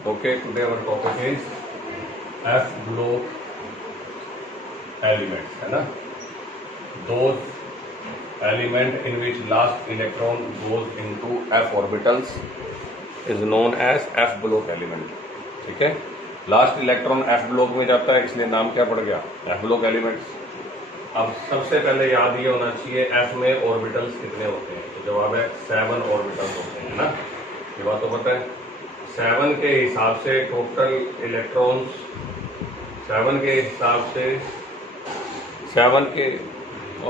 Okay, today our topic is F block elements, है ना? Those element in which last electron goes into F orbitals is known as F block element. ठीक है, last electron F block में जाता है, इसलिए नाम क्या पड़ गया? F block elements. अब सबसे पहले याद ये होना चाहिए F में ऑर्बिटल्स कितने होते हैं। तो जवाब है 7 ऑर्बिटल्स होते हैं ना, ये बात तो पता है। 7 के हिसाब से टोटल इलेक्ट्रॉन्स 7 के हिसाब से 7 के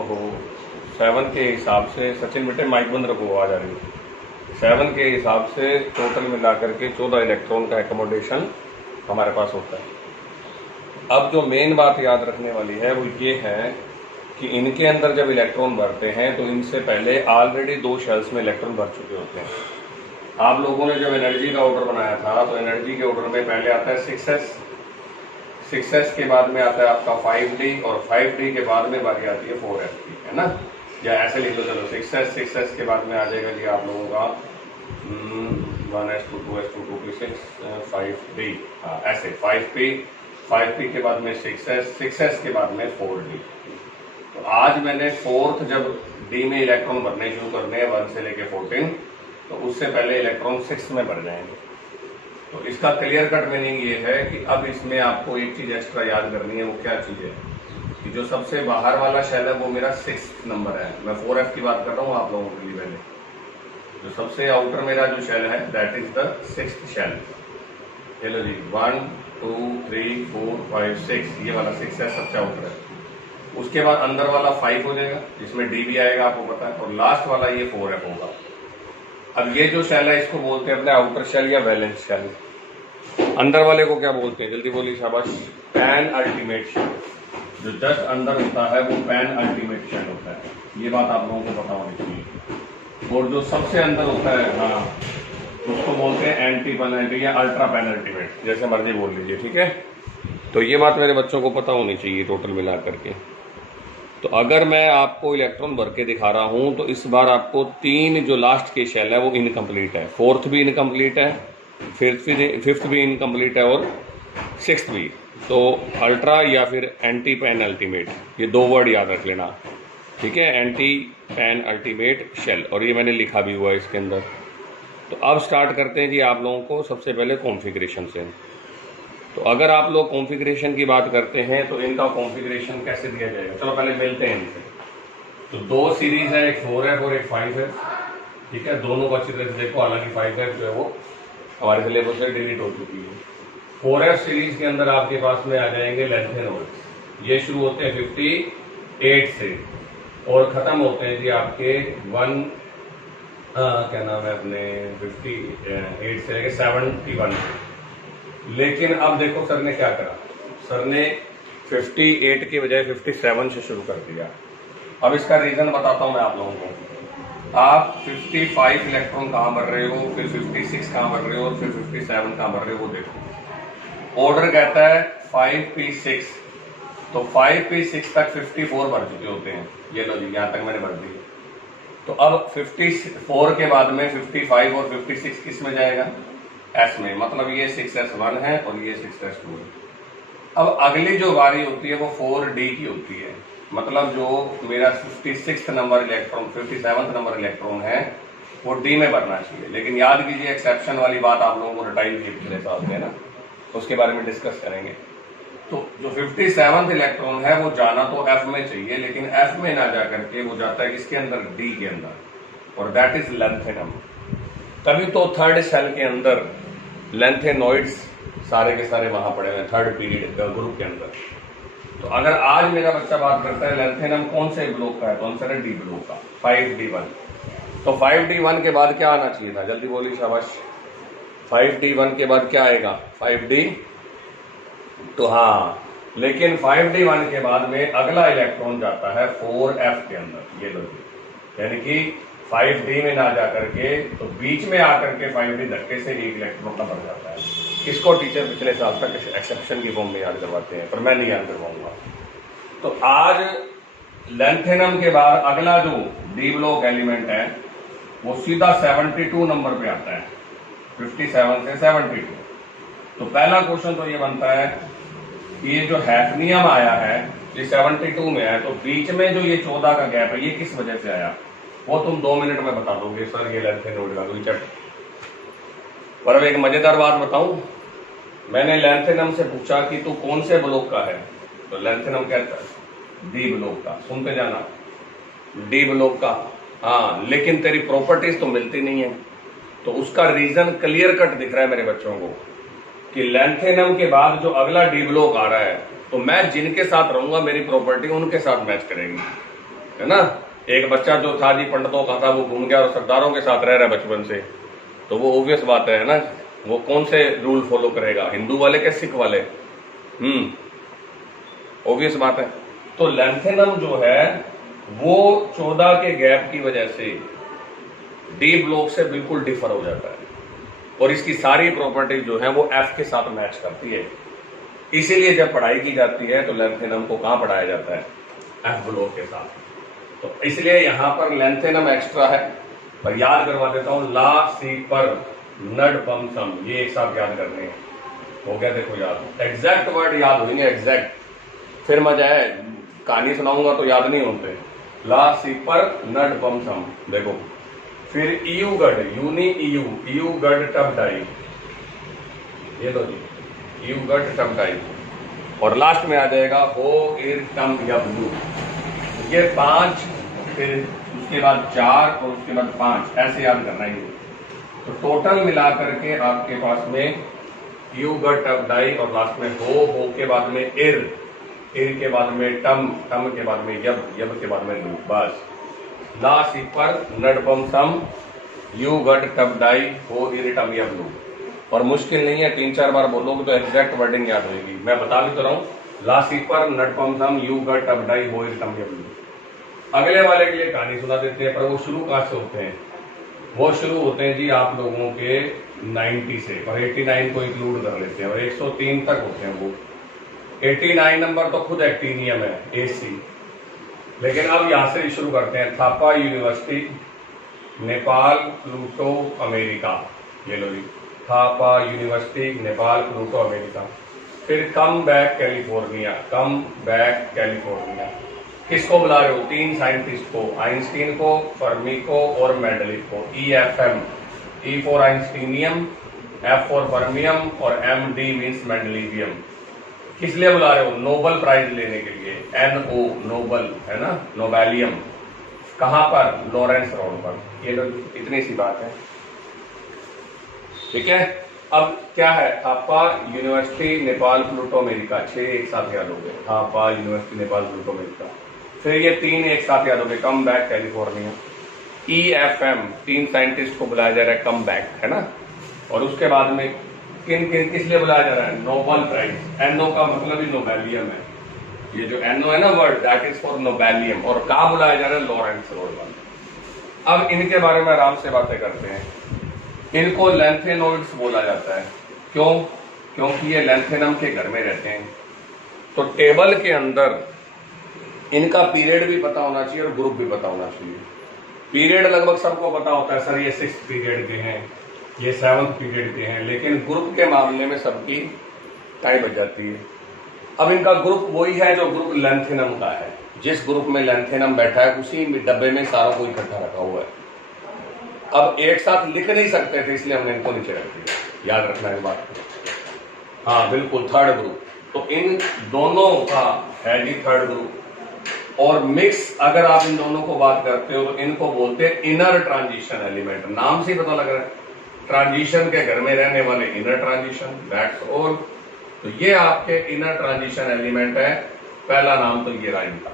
ओहो 7 के हिसाब से सचिन बेटे माइक बंद रखो, आवाज आ रही है। 7 के हिसाब से टोटल मिलाकर के 14 इलेक्ट्रॉन का एकोमोडेशन हमारे पास होता है। अब जो मेन बात याद रखने वाली है वो ये है कि इनके अंदर जब इलेक्ट्रॉन भरते हैं तो इनसे पहले ऑलरेडी 2 शेल्स में इलेक्ट्रॉन भर चुके होते हैं। आप लोगों ने जब एनर्जी का ऑर्डर बनाया था तो एनर्जी के ऑर्डर में पहले आता है 6s के बाद में आता है आपका 5d और 5d के बाद में बारी आती है 4s की, है ना? या ऐसे लिख लो, चलो 6s के बाद में आ जाएगा जी आप लोगों का 1s2 2s2 2p6 5d, ऐसे 5p के बाद में 6s के बाद में 4d। तो आज मैंने 4th जब d में इलेक्ट्रॉन भरने शुरू करने हैं 1 से लेके 14, तो उससे पहले इलेक्ट्रॉन 6 में भर जाएंगे। तो इसका क्लियर कट मीनिंग ये है कि अब इसमें आपको एक चीज एक्स्ट्रा याद करनी है। वो क्या चीज है कि जो सबसे बाहर वाला शेल है वो मेरा 6th नंबर है। मैं 4f की बात कर रहा हूँ आप लोगों के लिए। पहले जो सबसे आउटर मेरा जो शेल है that is the 6th shell. चलो जी 1 2 3 4 5 6, ये वाला 6 है, सबसे आउटर है। उसके बाद अंदर वाला 5 हो जाएगा जिसमें डी भी आएगा, आपको पता है, और लास्ट वाला ये 4f होगा। अब ये जो शेल है इसको बोलते हैं अपने आउटर शेल या वैलेंस शेल। अंदर वाले को क्या बोलते हैं, जल्दी बोलिए शाबाश? Penultimate shell. जो जस्ट अंदर होता है वो पैन अल्टीमेट शेल होता है, ये बात आप लोगों को पता होनी चाहिए। और जो सबसे अंदर होता है, हाँ, उसको बोलते हैं एंटी पैन या अल्ट्रा पैन अल्टीमेट, जैसे मर्जी बोल लीजिए, ठीक है? तो ये बात मेरे बच्चों को पता होनी चाहिए टोटल मिला करके। तो अगर मैं आपको इलेक्ट्रॉन भर के दिखा रहा हूं तो इस बार आपको 3 जो लास्ट के शेल है वो इनकम्प्लीट है, 4th भी इनकम्प्लीट है, 5th भी इनकम्प्लीट है और 6th भी। तो अल्ट्रा या फिर एंटी पैन अल्टीमेट, ये 2 वर्ड याद रख लेना, ठीक है? एंटी पैन अल्टीमेट शेल, और ये मैंने लिखा भी हुआ है इसके अंदर। तो अब स्टार्ट करते हैं जी आप लोगों को सबसे पहले कॉन्फ़िगरेशन से। तो अगर आप लोग कॉन्फ़िगरेशन की बात करते हैं तो इनका कॉन्फ़िगरेशन कैसे दिया जाएगा, चलो पहले मिलते हैं इनसे। तो 2 सीरीज है, एक 4f और एक 5f, ठीक है? दोनों को अच्छी तरह से देखो, हालांकि 5f जो है वो हमारे सिलेबस से डिलीट हो चुकी है। 4f सीरीज के अंदर आपके पास में आ जाएंगे लेंथेनॉइड्स। ये शुरू होते हैं 58 से और खत्म होते हैं जी आपके क्या नाम है अपने 58 से लेके 71। लेकिन अब देखो सर ने क्या करा, सर ने 58 के बजाय 57 से शुरू कर दिया। अब इसका रीजन बताता हूं मैं आप लोगों को। आप 55 इलेक्ट्रॉन कहां भर रहे हो, फिर 56 कहां भर रहे हो, फिर 57 कहां भर रहे हो, वो देखो। ऑर्डर कहता है 5p6, तो 5p6 तक 54 भर चुके होते हैं। ये लो जी, यहां तक मैंने भर दी। तो अब 54 के बाद में 55 और 56 किस में जाएगा? S में, मतलब ये 6s1 है और ये 6s2 है। अब अगली जो बारी होती है वो 4d की होती है, मतलब जो मेरा 56 नंबर इलेक्ट्रॉन 57 नंबर इलेक्ट्रॉन है वो d में भरना चाहिए। लेकिन याद कीजिए एक्सेप्शन वाली बात आप लोगों को रटाई हुई पिछले साल में ना, उसके बारे में डिस्कस करेंगे। तो जो 57 इलेक्ट्रॉन है वो जाना तो F में चाहिए, लेकिन F में ना जा करके वो जाता है किसके अंदर? D के अंदर, और दैट इज लेंथेनम। तभी तो 3rd शेल के अंदर लेंथेनॉइड्स सारे के सारे वहां पड़े हुए 3rd पीरियड ग्रुप के अंदर। तो अगर आज मेरा बच्चा बात करता है लेंथेनम कौन से ब्लॉक का है, तो आंसर है डी ब्लॉक का, 5d1। तो 5d1 के बाद क्या आना चाहिए था, जल्दी बोलिए शाबाश? 5d1 के बाद क्या आएगा? 5d। तो हाँ, लेकिन 5d1 के बाद में अगला इलेक्ट्रॉन जाता है 4f के अंदर। ये लो, यानी कि 5d में ना जाकर के तो बीच में आकर के 5d धक्के से एक इलेक्ट्रॉन का बढ़ जाता है। इसको टीचर पिछले साल तक एक्सेप्शन की फॉर्म में याद करवाते हैं, पर मैं नहीं याद करवाऊंगा। तो आज लेंथेनम के बाद अगला जो डी ब्लॉक एलिमेंट है वो सीधा 72 नंबर पे आता है, 57 से 72। तो पहला क्वेश्चन तो ये बनता है कि ये जो हैफनियम आया है ये 72 में है, तो बीच में जो ये 14 का गैप है ये किस वजह से आया, वो तुम 2 मिनट में बता दोगे सर ये लैंथेनोइड का कोई चट। पर अब एक मजेदार बात बताऊं, मैंने लैंथेनम से पूछा कि तू कौन से ब्लॉक का है, तो लैंथेनम कहता है डी ब्लॉक का। सुनते जाना, डी ब्लॉक का। हाँ, लेकिन तेरी प्रॉपर्टीज तो मिलती नहीं है। तो उसका रीजन क्लियर कट दिख रहा है मेरे बच्चों को कि लैंथेनम के बाद जो अगला डी ब्लॉक आ रहा है, तो मैं जिनके साथ रहूंगा मेरी प्रॉपर्टी उनके साथ मैच करेगी, है ना। एक बच्चा जो था जी पंडितों का था, वो घूम गया और सरदारों के साथ रह रहा है बचपन से, तो वो ऑब्वियस बात है ना, वो कौन से रूल फॉलो करेगा, हिंदू वाले के सिख वाले? ऑब्वियस बात है। तो लैंथेनम जो है वो 14 के गैप की वजह से डी ब्लॉक से बिल्कुल डिफर हो जाता है और इसकी सारी प्रॉपर्टीज जो है वो एफ के साथ मैच करती है। इसीलिए जब पढ़ाई की जाती है तो लैंथेनम को कहां पढ़ाया जाता है? एफ ब्लॉक के साथ। तो इसलिए यहां पर लैंथेनम एक्स्ट्रा है। पर याद करवा देता हूं, ला सी पर नड पम सम, ये एक साथ याद करने हैं। हो गया, देखो याद, एग्जैक्ट वर्ड याद होंगे, एग्जैक्ट। फिर मजा है, कहानी सुनाऊंगा तो याद नहीं होते। ला सी पर नड पम सम, देखो। फिर ईयू गड, यूनी ईयू, ईयू गड टब डाई, ये लो जी, ईयू गड टब डाई। और लास्ट में आ जाएगा हो एर टम यबलू, ये 5, फिर उसके बाद 4 और उसके बाद 5, ऐसे याद करना है। तो टोटल मिला करके आपके पास में यू गट टब डाई और लास्ट में हो के बाद में इर के बाद में टम के बाद में यब के बाद में लू, बस। ला सी पर नडपम सम यू गट टब डाई हो इर टम यब लू। और मुश्किल नहीं है, 3-4 बार बोलोगे तो एग्जैक्ट वर्डिंग याद होगी। मैं बता भी तो रहा हूं, ला सी पर नडपम सम यू गट टब डाई हो इर टम यब लू। अगले वाले के लिए कहानी सुना देते हैं, पर वो शुरू कहां से होते हैं? वो शुरू होते हैं जी आप लोगों के 90 से, और 89 को इंक्लूड कर लेते हैं, और 103 तक होते हैं वो। 89 नंबर तो खुद एक्टिनियम है, AC। लेकिन अब यहां से शुरू करते हैं। Thapa university, Nepal, Pluto, America. ये लो जी, Thapa university, Nepal, Pluto, America. फिर come back California, come back California. किसको बुला रहे हो? 3 साइंटिस्ट को, आइंस्टीन को, फर्मी को और मेंडलीव को। EFM, E for einsteinium, F for fermium और MD मीन्स मेंडलीवियम। किस लिए बुला रहे हो? नोबल प्राइज लेने के लिए। NO, नोबल, है ना, नोबेलियम। कहां पर? लॉरेंस रोड पर। ये लो, इतनी सी बात है, ठीक है। अब क्या है? Thapa university, Nepal, Pluto, America, 6 एक साथ याद हो गए। Thapa university, Nepal, Pluto, America. फिर ये 3 एक साथ याद हो गए, कम बैक कैलिफोर्निया। EFM, 3 साइंटिस्ट को बुलाया जा रहा है, कम बैक, है ना। और उसके बाद में किस लिए बुलाया जा रहा है? Nobel prize. NO का मतलब ही नोबेलियम है। ये जो NO है ना word, that is for nobelium. और कहां बुलाया जा रहा है? लॉरेंस रोड पर। अब इनके बारे में आराम से बातें करते हैं। इनको लैंथेनोइड्स बोला जाता है। क्यों? क्योंकि ये लैंथेनम के घर में रहते हैं। तो टेबल के अंदर इनका पीरियड भी पता होना चाहिए और ग्रुप भी पता होना चाहिए। पीरियड लगभग सबको पता होता है, सर ये 6th पीरियड के हैं, ये 7th पीरियड के हैं, लेकिन ग्रुप के मामले में सबकी टाइम बच जाती है। अब इनका ग्रुप वही है जो ग्रुप लैंथेनम का है। जिस ग्रुप में लैंथेनम बैठा है उसी डब्बे में सारों को इकट्ठा रखा हुआ है। अब एक साथ लिख नहीं सकते थे, इसलिए हमने इनको नीचे रख दिया। याद रखना है बात। हाँ बिल्कुल, थर्ड ग्रुप। तो इन दोनों का है जी थर्ड ग्रुप। और मिक्स अगर आप इन दोनों को बात करते हो तो इनको बोलते हैं इनर ट्रांजिशन एलिमेंट। नाम से पता लग रहा है, ट्रांजिशन के घर में रहने वाले इनर ट्रांजिशन, दैट्स ऑल। तो ये आपके इनर ट्रांजिशन एलिमेंट है। पहला नाम तो ये रहा इनका।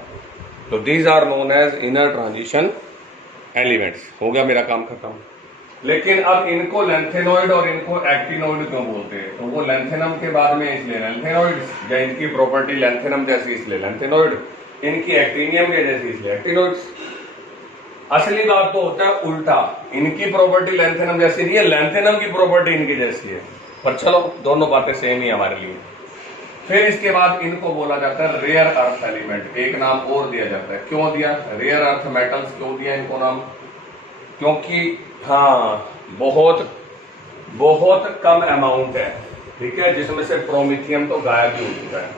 तो these are known as inner transition elements. हो गया मेरा काम खत्म। लेकिन अब इनको लैंथेनोइड और इनको एक्टिनोइड क्यों बोलते हैं? तो वो लैंथेनम के बाद में इसलिए लैंथेनोइड, या इनकी प्रॉपर्टी लैंथेनम जैसी इसलिए लैंथेनोइड, इनकी एक्टिनियम के जैसी इसलिए एक्टिनोइड्स। असली बात तो होता है उल्टा, इनकी प्रॉपर्टी लैंथेनम जैसी नहीं है, लैंथेनम की प्रॉपर्टी इनकी जैसी है। पर चलो, दोनों बातें सेम ही हमारे लिए। फिर इसके बाद इनको बोला जाता है रेयर अर्थ एलिमेंट। एक नाम और दिया जाता है। क्यों दिया? रेयर अर्थ मेटल्स क्यों दिया इनको नाम? क्योंकि हाँ, बहुत कम अमाउंट है। ठीक है, जिसमें से प्रोमिथियम तो गायब ही हो चुका है।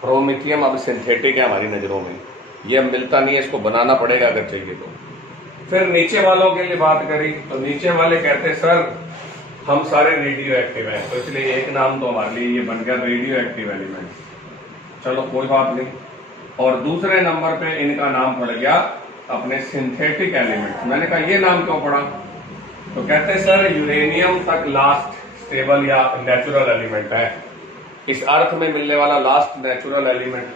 प्रोमिथियम अब सिंथेटिक है हमारी नजरों में, ये अब मिलता नहीं है, इसको बनाना पड़ेगा अगर चाहिए तो। फिर नीचे वालों के लिए बात करी तो नीचे वाले कहते सर हम सारे रेडियो एक्टिव हैं, तो इसलिए एक नाम तो हमारे लिए ये बन गया रेडियो एक्टिव एलिमेंट। चलो कोई बात नहीं। और दूसरे नंबर पे इनका नाम पड़ गया अपने सिंथेटिक एलिमेंट। मैंने कहा ये नाम क्यों पड़ा, तो कहते सर यूरेनियम तक लास्ट स्टेबल या नेचुरल एलिमेंट है, इस अर्थ में मिलने वाला लास्ट नेचुरल एलिमेंट।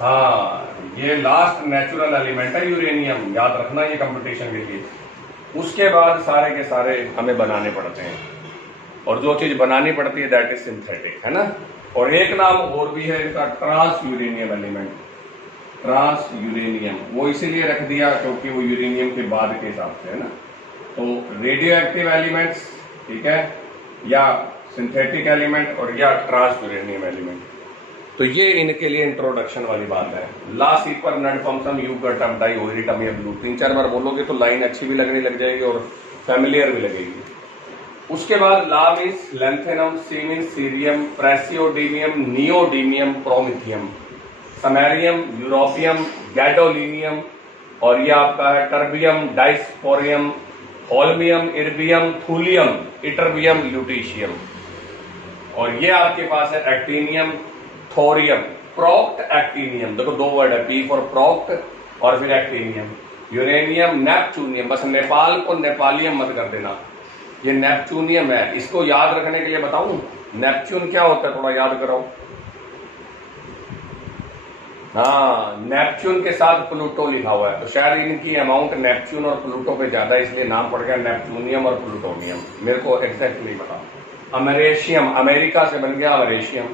हाँ, ये लास्ट नेचुरल एलिमेंट है यूरेनियम, याद रखना ये कंपटीशन के लिए। उसके बाद सारे के सारे हमें बनाने पड़ते हैं, और जो चीज बनानी पड़ती है दैट इज सिंथेटिक, है ना। और एक नाम और भी है इनका, transuranium element. Transuranium वो इसीलिए रख दिया क्योंकि वो यूरेनियम के बाद के हिसाब से है ना। तो रेडियो एक्टिव एलिमेंट्स, ठीक है, या सिंथेटिक एलिमेंट और या ट्रांस यूरेनियम एलिमेंट। तो ये इनके लिए इंट्रोडक्शन वाली बात है। ला सी पर नड फंक्शन यू टम डाई ओरिटम या ब्लू, 3-4 बार बोलोगे तो लाइन अच्छी भी लगने लग जाएगी और फैमिलियर भी लगेगी। उसके बाद La means lanthanum, C means cerium, praseodymium, neodymium, promethium, samarium, europium, gadolinium, और ये आपका है terbium, dysprosium, holmium, erbium, thulium, ytterbium, lutetium. और ये आपके पास है एक्टीनियम, थोरियम, प्रोक्ट एक्टीनियम। देखो दो वर्ड है, पी फॉर प्रोक्ट और फिर एक्टीनियम। यूरेनियम, नेपचूनियम, बस नेपाल को नेपालियम मत कर देना, ये नेपचूनियम है। इसको याद रखने के लिए बताऊं, नेपच्यून क्या होता है, थोड़ा याद कराओ। हाँ, नेपच्यून के साथ प्लूटो लिखा हुआ है, तो शायद इनकी अमाउंट नेपच्यून और प्लूटो पे ज्यादा, इसलिए नाम पड़ गया नेपचूनियम और प्लूटोनियम। मेरे को एग्जैक्ट नहीं पता। अमेरिशियम, अमेरिका से बन गया अमेरिशियम।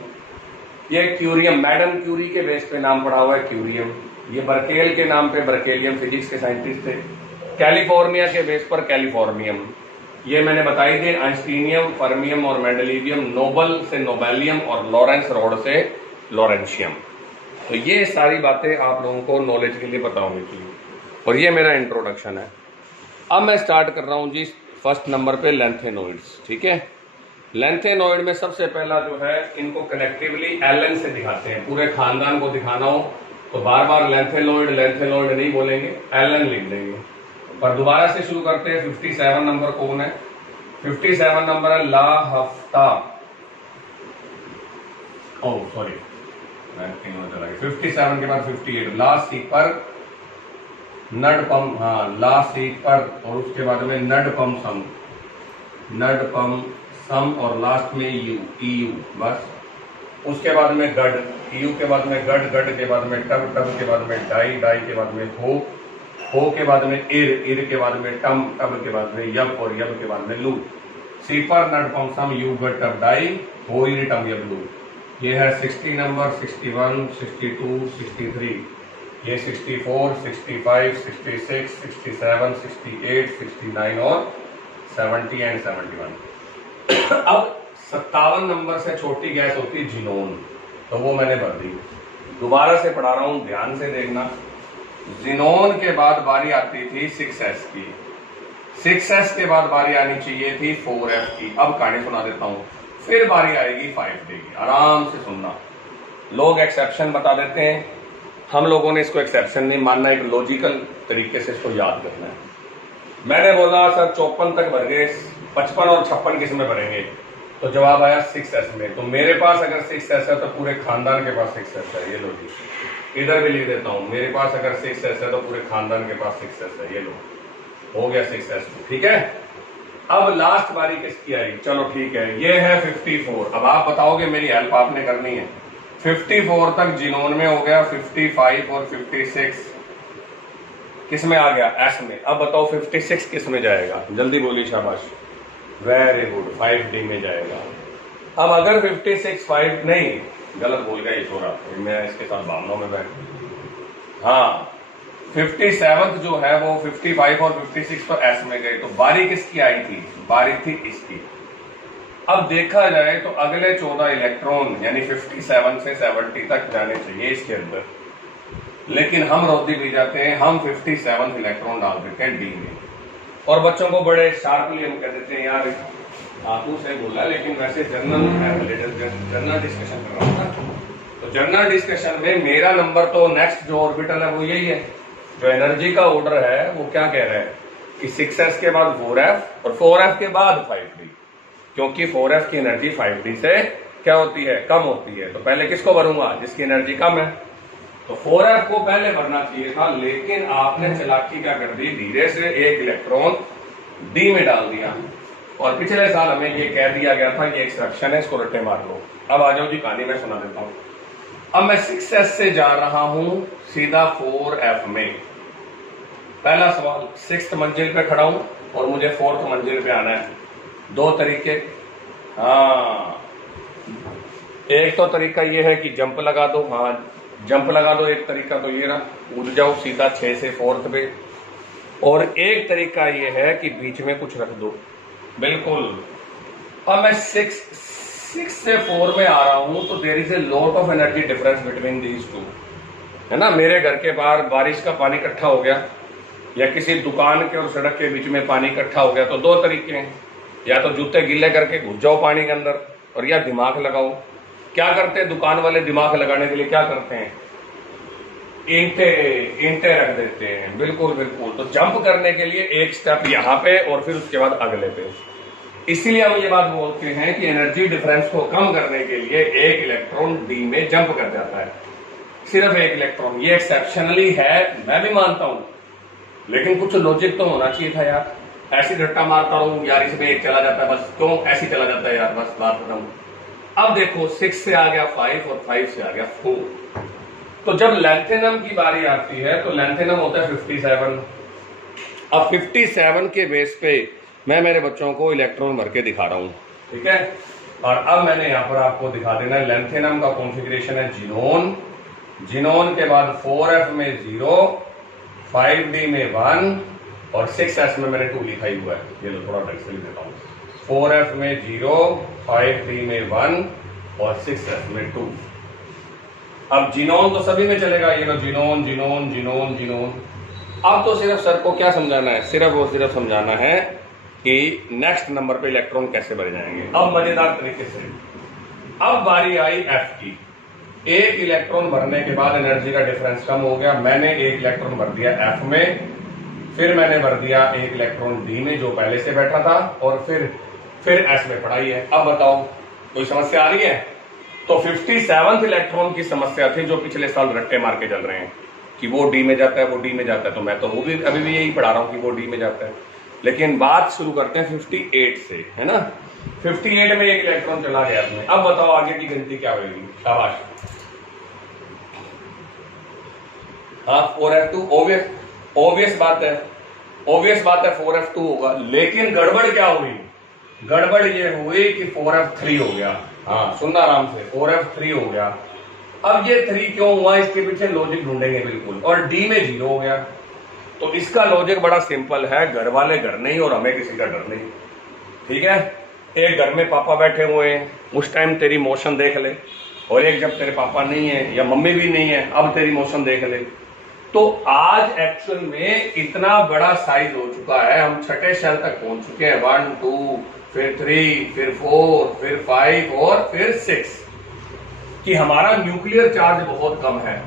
ये क्यूरियम, मैडम क्यूरी के बेस पे नाम पड़ा हुआ है क्यूरियम। ये बर्केल के नाम पे बर्केलियम, फिजिक्स के साइंटिस्ट थे। कैलिफोर्निया के बेस पर कैलिफोर्नियम। ये मैंने बताई थी, आइंस्टीनियम, फर्मियम और मेंडलीवियम, नोबल से नोबेलियम और लॉरेंस रोड से लॉरेंशियम। तो ये सारी बातें आप लोगों को नॉलेज के लिए पता होनी चाहिए, और ये मेरा इंट्रोडक्शन है। अब मैं स्टार्ट कर रहा हूं जी फर्स्ट नंबर पे लेंथेनोइड्स, ठीक है। लेंथेनोइड में सबसे पहला जो है, इनको कनेक्टिवली एलन से दिखाते हैं। पूरे खानदान को दिखाना हो तो बार बार लेंथेनोइड लेंथेनोइड नहीं बोलेंगे, एलन लिख देंगे। पर दोबारा से शुरू करते हैं। 57 नंबर कौन है, 57 नंबर है ला हफ्ता, ओह सॉरी 57 के बाद 58 ला सीपर नड पम, हाँ ला सीपर, और उसके बाद में नड पम सम, नड पम सम, और लास्ट में यू, ईयू बस। उसके बाद में गड, ईयू के बाद में गड, गड के बाद में टब, टब के बाद में डाई, डाई के बाद में हो के बाद में इर, इर के बाद में टम, टब के बाद में यब, और यब के बाद में लू। सीपर नड पम सम यू गड टब डाई हो इर टम यब लू। ये है 60 नंबर, 61, 62, 63, ये 64, 65, 66, 67, 68, 69 और 70 एंड 71। अब 57 नंबर से छोटी गैस होती है जिनोन, तो वो मैंने भर दी। दोबारा से पढ़ा रहा हूं, ध्यान से देखना। जिनोन के बाद बारी आती थी 6s की, 6s के बाद बारी आनी चाहिए थी 4f की। अब कहानी सुना देता हूं, फिर बारी आएगी 5d की, आराम से सुनना। लोग एक्सेप्शन बता देते हैं, हम लोगों ने इसको एक्सेप्शन नहीं मानना, एक लॉजिकल तरीके से इसको याद करना है। मैंने बोला सर 54 तक भर गए, 55 और 56 किस में भरेंगे, तो जवाब आया 6s में। तो मेरे पास अगर 6s है तो पूरे खानदान के पास 6s है, ये लो जी। इधर भी लिख देता हूं, मेरे पास अगर 6s है तो पूरे खानदान के पास 6s है, ये लो, हो गया 6s, ठीक है। अब लास्ट बारी किसकी आई, चलो ठीक है, ये है 54। अब आप बताओगे, मेरी हेल्प आपने करनी है। 54 तक जिनोन में हो गया, 55 और 56 किस में आ गया, एस में। अब बताओ 56 किस में जाएगा, जल्दी बोलिए, शाबाश, वेरी गुड, 5d में जाएगा। अब अगर 56 5 नहीं, गलत बोल गया, छोरा मैं इसके साथ भावनाओं में बैठ, हाँ 57 जो है वो 55 और 56 तो एस में गए, तो बारी किसकी आई थी, बारी थी इसकी। अब देखा जाए तो अगले 14 इलेक्ट्रॉन यानी 57 से 70 तक जाने चाहिए इसके अंदर, लेकिन हम रौदी भी जाते हैं, हम 57 इलेक्ट्रॉन डाल देते हैं डी में। और बच्चों को बड़े शार्पली हम कह देते हैं, यार आपू से बोला, लेकिन वैसे जर्नल डिस्कशन कर रहा हूँ ना। तो जर्नल डिस्कशन में मेरा नंबर तो नेक्स्ट जो ऑर्बिटल है वो यही है। जो एनर्जी का ऑर्डर है वो क्या कह रहा है कि 6s के बाद 4f और 4f के बाद 5d, क्योंकि 4f की एनर्जी 5d से क्या होती है, कम होती है। तो पहले किसको भरूंगा, जिसकी एनर्जी कम है। तो 4f को पहले भरना चाहिए था, लेकिन आपने चालाकी क्या कर दी, धीरे से एक इलेक्ट्रॉन डी में डाल दिया। और पिछले साल हमें ये कह दिया गया था ये एक्सट्रैक्शन है, इसको रट्टे मार लो। अब आ जाओ जी, कहानी मैं सुना देता हूं। अब मैं 6s से जा रहा हूं सीधा 4f में। पहला सवाल, 6th मंजिल पे खड़ा हूं और मुझे 4th मंजिल पे आना है। दो तरीके, हाँ, एक तो तरीका ये है कि जंप लगा दो, हाँ जंप लगा दो। एक तरीका तो ये रहा, कूद जाओ सीधा 6 से 4th पे। और एक तरीका ये है कि बीच में कुछ रख दो, बिल्कुल। अब मैं 6 से 4 में आ रहा हूं, तो there is a lot of energy difference between these two, है ना। मेरे घर के बाहर बारिश का पानी इकट्ठा हो गया, या किसी दुकान के और सड़क के बीच में पानी इकट्ठा हो गया, तो दो तरीके हैं, या तो जूते गीले करके घुस जाओ पानी के अंदर, और या दिमाग लगाओ। क्या करते हैं दुकान वाले दिमाग लगाने के लिए, क्या करते हैं, ईंटें रख देते हैं, बिल्कुल बिल्कुल। तो जंप करने के लिए एक स्टेप यहाँ पे और फिर उसके बाद अगले पे। इसीलिए हम ये बात बोलते हैं कि एनर्जी डिफरेंस को कम करने के लिए एक इलेक्ट्रॉन डी में जंप कर जाता है, सिर्फ एक इलेक्ट्रॉन। ये एक्सेप्शनली है, मैं भी मानता हूं, लेकिन कुछ लॉजिक तो होना चाहिए था यार। ऐसी रट्टा मारता रहूं यार, इसमें एक चला जाता है बस, क्यों ऐसे चला जाता है यार, बस बात खत्म। अब देखो 6 से आ गया 5 और 5 से आ गया 4। तो जब लैंथेनम की बारी आती है तो लैंथेनम होता है 57। अब 57 के बेस पे मैं मेरे बच्चों को इलेक्ट्रॉन भर के दिखा रहा हूं, ठीक है। और अब मैंने यहां पर आपको दिखा देना है लैंथेनम का कॉन्फ़िगरेशन है जिनोन। जिनोन के बाद 4f में 0, 5d में 1 और 6s में मैंने 2 लिखा ही हुआ है। ये लो थोड़ा ढंग से लिख देता हूं। 4f में 0, 5d में 1 और 6s में 2। अब जिनोन तो सभी में चलेगा, ये लो जिनोन जिनोन जिनोन जिनोन। अब तो सिर्फ सर को क्या समझाना है, सिर्फ समझाना है कि नेक्स्ट नंबर पे इलेक्ट्रॉन कैसे भरे जाएंगे। अब मजेदार तरीके से, अब बारी आई एफ की। एक इलेक्ट्रॉन भरने के बाद एनर्जी का डिफरेंस कम हो गया। मैंने एक इलेक्ट्रॉन भर दिया एफ में, फिर मैंने भर दिया एक इलेक्ट्रॉन डी में जो पहले से बैठा था, और फिर एस में पढ़ाई है। अब बताओ कोई समस्या आ रही है? तो 57th इलेक्ट्रॉन की समस्या थी जो पिछले साल रट्टे मार के चल रहे हैं कि वो डी में जाता है, वो डी में जाता है। तो मैं तो वो भी अभी भी यही पढ़ा रहा हूं कि वो डी में जाता है। लेकिन बात शुरू करते हैं 58 से, है ना। 58 में एक इलेक्ट्रॉन चला गया इसमें। अब बताओ आगे की गिनती क्या होगी? शाबाश। हाँ 4f2 ऑब्वियस बात है 4f2 होगा। लेकिन गड़बड़ क्या हुई? गड़बड़ ये हुई कि 4f3 हो गया। हाँ सुनना आराम से, 4f3 हो गया। अब ये 3 क्यों हुआ, इसके पीछे लॉजिक ढूंढेंगे बिल्कुल। और डी में 0 हो गया। तो इसका लॉजिक बड़ा सिंपल है, घर वाले घर नहीं और हमें किसी का डर नहीं, ठीक है। एक घर में पापा बैठे हुए हैं, उस टाइम तेरी मोशन देख ले, और एक जब तेरे पापा नहीं है या मम्मी भी नहीं है, अब तेरी मोशन देख ले। तो आज एक्चुअल में इतना बड़ा साइज हो चुका है, हम छठे शेल तक पहुंच चुके हैं। 1 2 फिर 3 फिर 4 फिर 5 और फिर 6, कि हमारा न्यूक्लियर चार्ज बहुत कम है।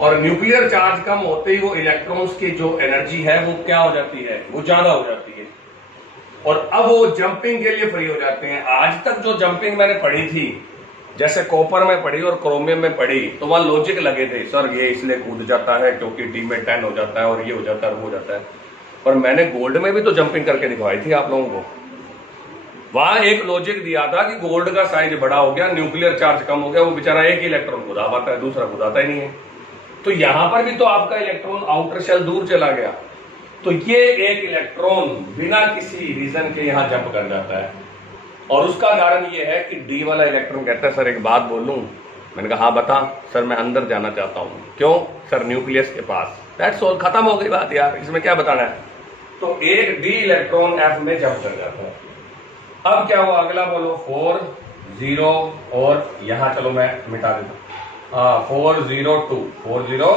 और न्यूक्लियर चार्ज कम होते ही वो इलेक्ट्रॉन्स की जो एनर्जी है वो क्या हो जाती है, वो ज्यादा हो जाती है, और अब वो जंपिंग के लिए फ्री हो जाते हैं। आज तक जो जंपिंग मैंने पढ़ी थी, जैसे कॉपर में पढ़ी और क्रोमियम में पढ़ी, तो वहां लॉजिक लगे थे, सर ये इसलिए कूद जाता है क्योंकि डी में 10 हो जाता है और ये हो जाता है वो हो जाता है। और मैंने गोल्ड में भी तो जंपिंग करके दिखवाई थी आप लोगों को। वहां एक लॉजिक दिया था कि गोल्ड का साइज बड़ा हो गया, न्यूक्लियर चार्ज कम हो गया, वो बेचारा एक ही इलेक्ट्रॉन खुदा पाता है, दूसरा खुदाता ही नहीं है। तो यहां पर भी तो आपका इलेक्ट्रॉन आउटर शेल दूर चला गया। तो ये एक इलेक्ट्रॉन बिना किसी रीजन के यहां जंप कर जाता है, और उसका कारण ये है कि डी वाला इलेक्ट्रॉन कहता है सर एक बात बोलूं। मैंने कहा हाँ बता। सर मैं अंदर जाना चाहता हूं। क्यों? सर न्यूक्लियस के पास। दैट्स ऑल, खत्म हो गई बात यार, इसमें क्या बताना है। तो एक डी इलेक्ट्रॉन एफ में जंप कर जाता है। अब क्या हुआ अगला बोलो? 4 0 और यहां चलो मैं मिटा देता हूं। हाँ 4 0 2 4 0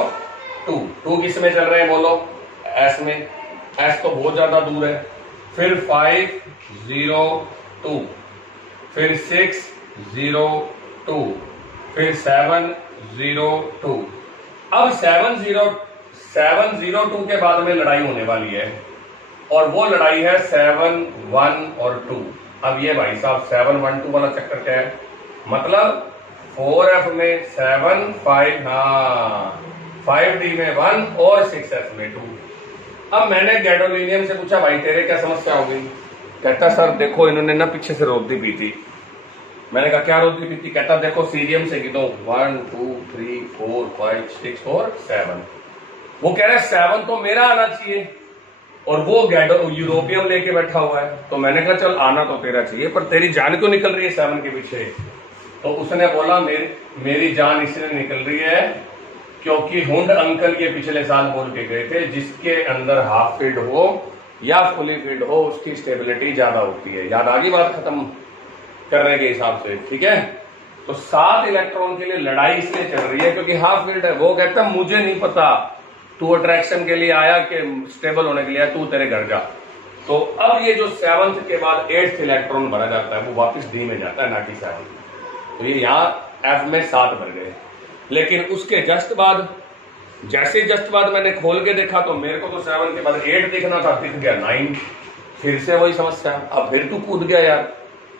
2 2 किस में चल रहे हैं बोलो? एस में। एस तो बहुत ज्यादा दूर है। फिर 5 0 2, फिर 6 0 2, फिर 7 0 2। अब 702 के बाद में लड़ाई होने वाली है और वो लड़ाई है 7 1 और 2। अब ये भाई साहब 7 1 2 वाला चक्कर क्या है, मतलब 4F में 7 5, हाँ 5D में 1 और 6S में 2। अब मैंने गैडोलिनियम से पूछा भाई तेरे क्या समस्या हो गई, कहता सर देखो इन्होंने ना पीछे से रोधी पी थी। मैंने कहा क्या रोधी पी थी, कहता देखो सीरियम से गिनो 1 2 3 4 5 6 और 7। वो कह रहे 7 तो मेरा आना चाहिए और वो यूरोपियम लेके बैठा हुआ है। तो मैंने कहा चल आना तो तेरा चाहिए पर तेरी जान क्यों निकल रही है 7 के पीछे। तो उसने बोला मेरी जान इसलिए निकल रही है क्योंकि हुंड अंकल ये पिछले साल बोल के गए थे जिसके अंदर हाफ फील्ड हो या फुली फील्ड हो उसकी स्टेबिलिटी ज्यादा होती है। याद आ गई बात खत्म करने के हिसाब से, ठीक है। तो 7 इलेक्ट्रॉन के लिए लड़ाई इसलिए चल रही है क्योंकि हाफ फील्ड है। वो कहता है मुझे नहीं पता तू अट्रैक्शन के लिए आया कि स्टेबल होने के लिए आया, तू तेरे घर जा। तो अब ये जो 7th के बाद 8th इलेक्ट्रॉन भरा जाता है वो वापस डी में जाता है 97। तो ये यहाँ एफ में 7 भर गए। लेकिन उसके जस्ट बाद जस्ट बाद मैंने खोल के देखा तो मेरे को तो 7 के बाद 8 दिखना था, दिख गया 9। फिर से वही समस्या, अब फिर तू कूद गया यार।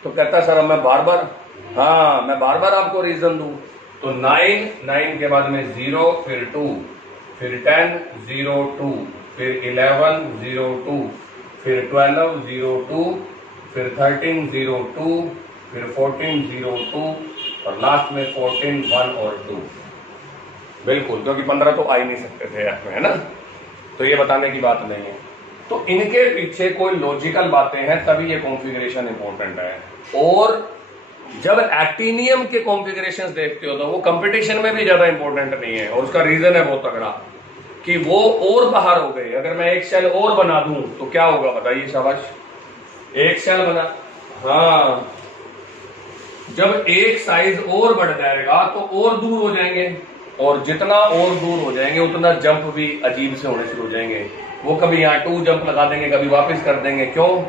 तो कहता सर अब मैं बार बार आपको रीजन दूं। तो 9 के बाद में 0, फिर 2, फिर 10 0 2, फिर 11 0 2, फिर 12 0 2, फिर 13 0 2, फिर 14 0 2 और लास्ट में 14 1 और 2। बिल्कुल, क्योंकि 15 तो आ ही नहीं सकते थे एफ में, है ना। तो ये बताने की बात नहीं है। तो इनके पीछे कोई लॉजिकल बातें हैं तभी ये कॉन्फ़िगरेशन इंपॉर्टेंट है। और जब एक्टिनियम के कॉन्फ़िगरेशंस देखते हो तो वो कंपटीशन में भी ज्यादा इंपॉर्टेंट नहीं है। और उसका रीजन है बहुत तगड़ा कि वो और बाहर हो गए। अगर मैं एक सेल और बना दूं तो क्या होगा बताइए, शाबाश। एक सेल बना, हाँ, जब एक साइज और बढ़ जाएगा तो और दूर हो जाएंगे और जितना और दूर हो जाएंगे उतना जंप भी अजीब से होने शुरू हो जाएंगे। वो कभी यहाँ 2 जंप लगा देंगे, कभी वापस कर देंगे। क्यों?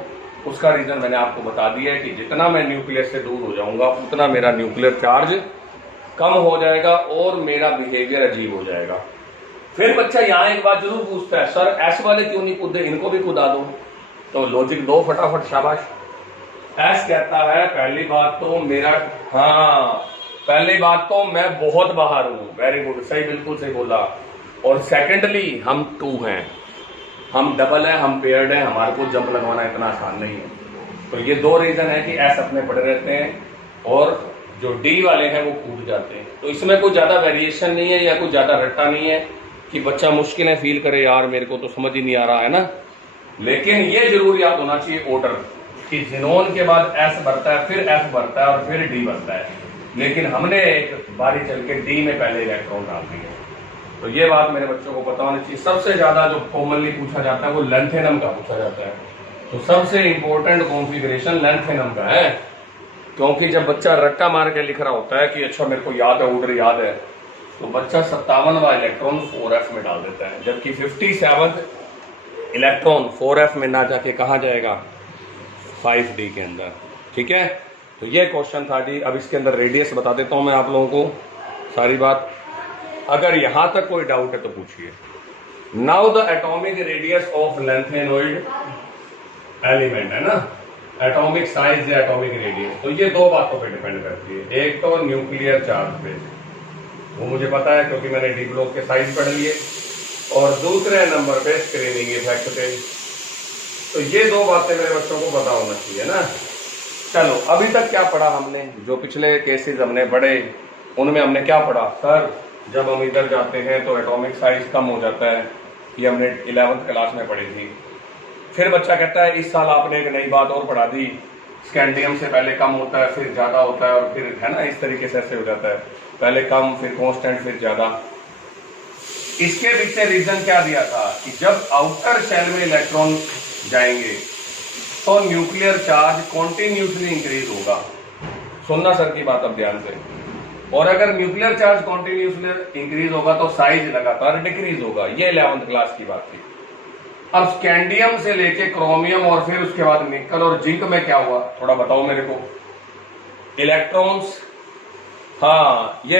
उसका रीजन मैंने आपको बता दिया है कि जितना मैं न्यूक्लियस से दूर हो जाऊंगा उतना मेरा न्यूक्लियर चार्ज कम हो जाएगा और मेरा बिहेवियर अजीब हो जाएगा। फिर बच्चा यहाँ एक बात जरूर पूछता है, सर एस वाले क्यों नहीं कूदे, इनको भी कूदा दो। तो लॉजिक दो फटाफट, शाबाश। एस कहता है पहली बात तो मेरा, हाँ पहली बात तो मैं बहुत बाहर हूं, वेरी गुड, सही, बिल्कुल सही बोला। और सेकेंडली हम 2 हैं, हम डबल है, हम पेयर्ड है, हमारे को जंप लगवाना इतना आसान नहीं है। तो ये 2 रीजन है कि एस अपने पड़े रहते हैं और जो डी वाले हैं वो कूद जाते हैं। तो इसमें कोई ज्यादा वेरिएशन नहीं है या कोई ज्यादा रट्टा नहीं है कि बच्चा मुश्किलें फील करे, यार मेरे को तो समझ ही नहीं आ रहा है ना। लेकिन ये जरूर याद होना चाहिए ऑर्डर कि जिनोन के बाद एस बढ़ता है, फिर एफ बढ़ता है और फिर डी बढ़ता है। लेकिन हमने एक बारी चल के डी में पहले इलेक्ट्रॉन डाल दिए। तो ये बात मेरे बच्चों को पता होनी चाहिए। सबसे ज्यादा जो कॉमनली पूछा जाता है वो लेंथेनम का पूछा जाता है। तो सबसे इंपॉर्टेंट कॉन्फ़िगरेशन लेंथेनम का है, क्योंकि जब बच्चा रट्टा मार के लिख रहा होता है कि अच्छा मेरे को याद है, ऑर्डर याद है, तो बच्चा 57वां इलेक्ट्रॉन 4F में डाल देता है, जबकि 57 इलेक्ट्रॉन 4F में ना जाके कहाँ जाएगा, 5D के अंदर। ठीक है, तो ये क्वेश्चन था जी। अब इसके अंदर रेडियस बता देता हूं मैं आप लोगों को सारी बात। अगर यहां तक कोई डाउट है तो पूछिए। Now the atomic radius of lanthanoid element, है ना, एटॉमिक साइज या एटॉमिक रेडियस। तो ये 2 बातों पे डिपेंड करती है। एक तो न्यूक्लियर चार्ज पे, वो मुझे पता है क्योंकि मैंने डी ब्लॉक के साइज पढ़ लिए, और दूसरे नंबर पे स्क्रीनिंग इफेक्ट पे। तो ये 2 बातें मेरे बच्चों को पता होना चाहिए ना। चलो अभी तक क्या पढ़ा हमने, जो पिछले केसेस हमने पढ़े उनमें हमने क्या पढ़ा, सर जब हम इधर जाते हैं तो एटॉमिक साइज कम हो जाता है, ये हमने 11th क्लास में पढ़ी थी। फिर बच्चा कहता है इस साल आपने एक नई बात और पढ़ा दी, स्कैंडियम से पहले कम होता है फिर ज्यादा होता है और फिर, है ना, इस तरीके से ऐसे हो जाता है, पहले कम फिर कांस्टेंट फिर ज्यादा। इसके पीछे रीजन क्या दिया था कि जब आउटर शेल में इलेक्ट्रॉन जाएंगे तो न्यूक्लियर चार्ज कॉन्टिन्यूसली इंक्रीज होगा। सुनना सर की बात अब ध्यान से। और अगर न्यूक्लियर चार्ज कॉन्टिन्यूसली इंक्रीज होगा तो साइज लगातार डिक्रीज होगा। ये 11th क्लास की बात थी। अब स्कैंडियम से लेके क्रोमियम और फिर उसके बाद निकल और जिंक में क्या हुआ, थोड़ा बताओ मेरे को। इलेक्ट्रॉन्स, हाँ ये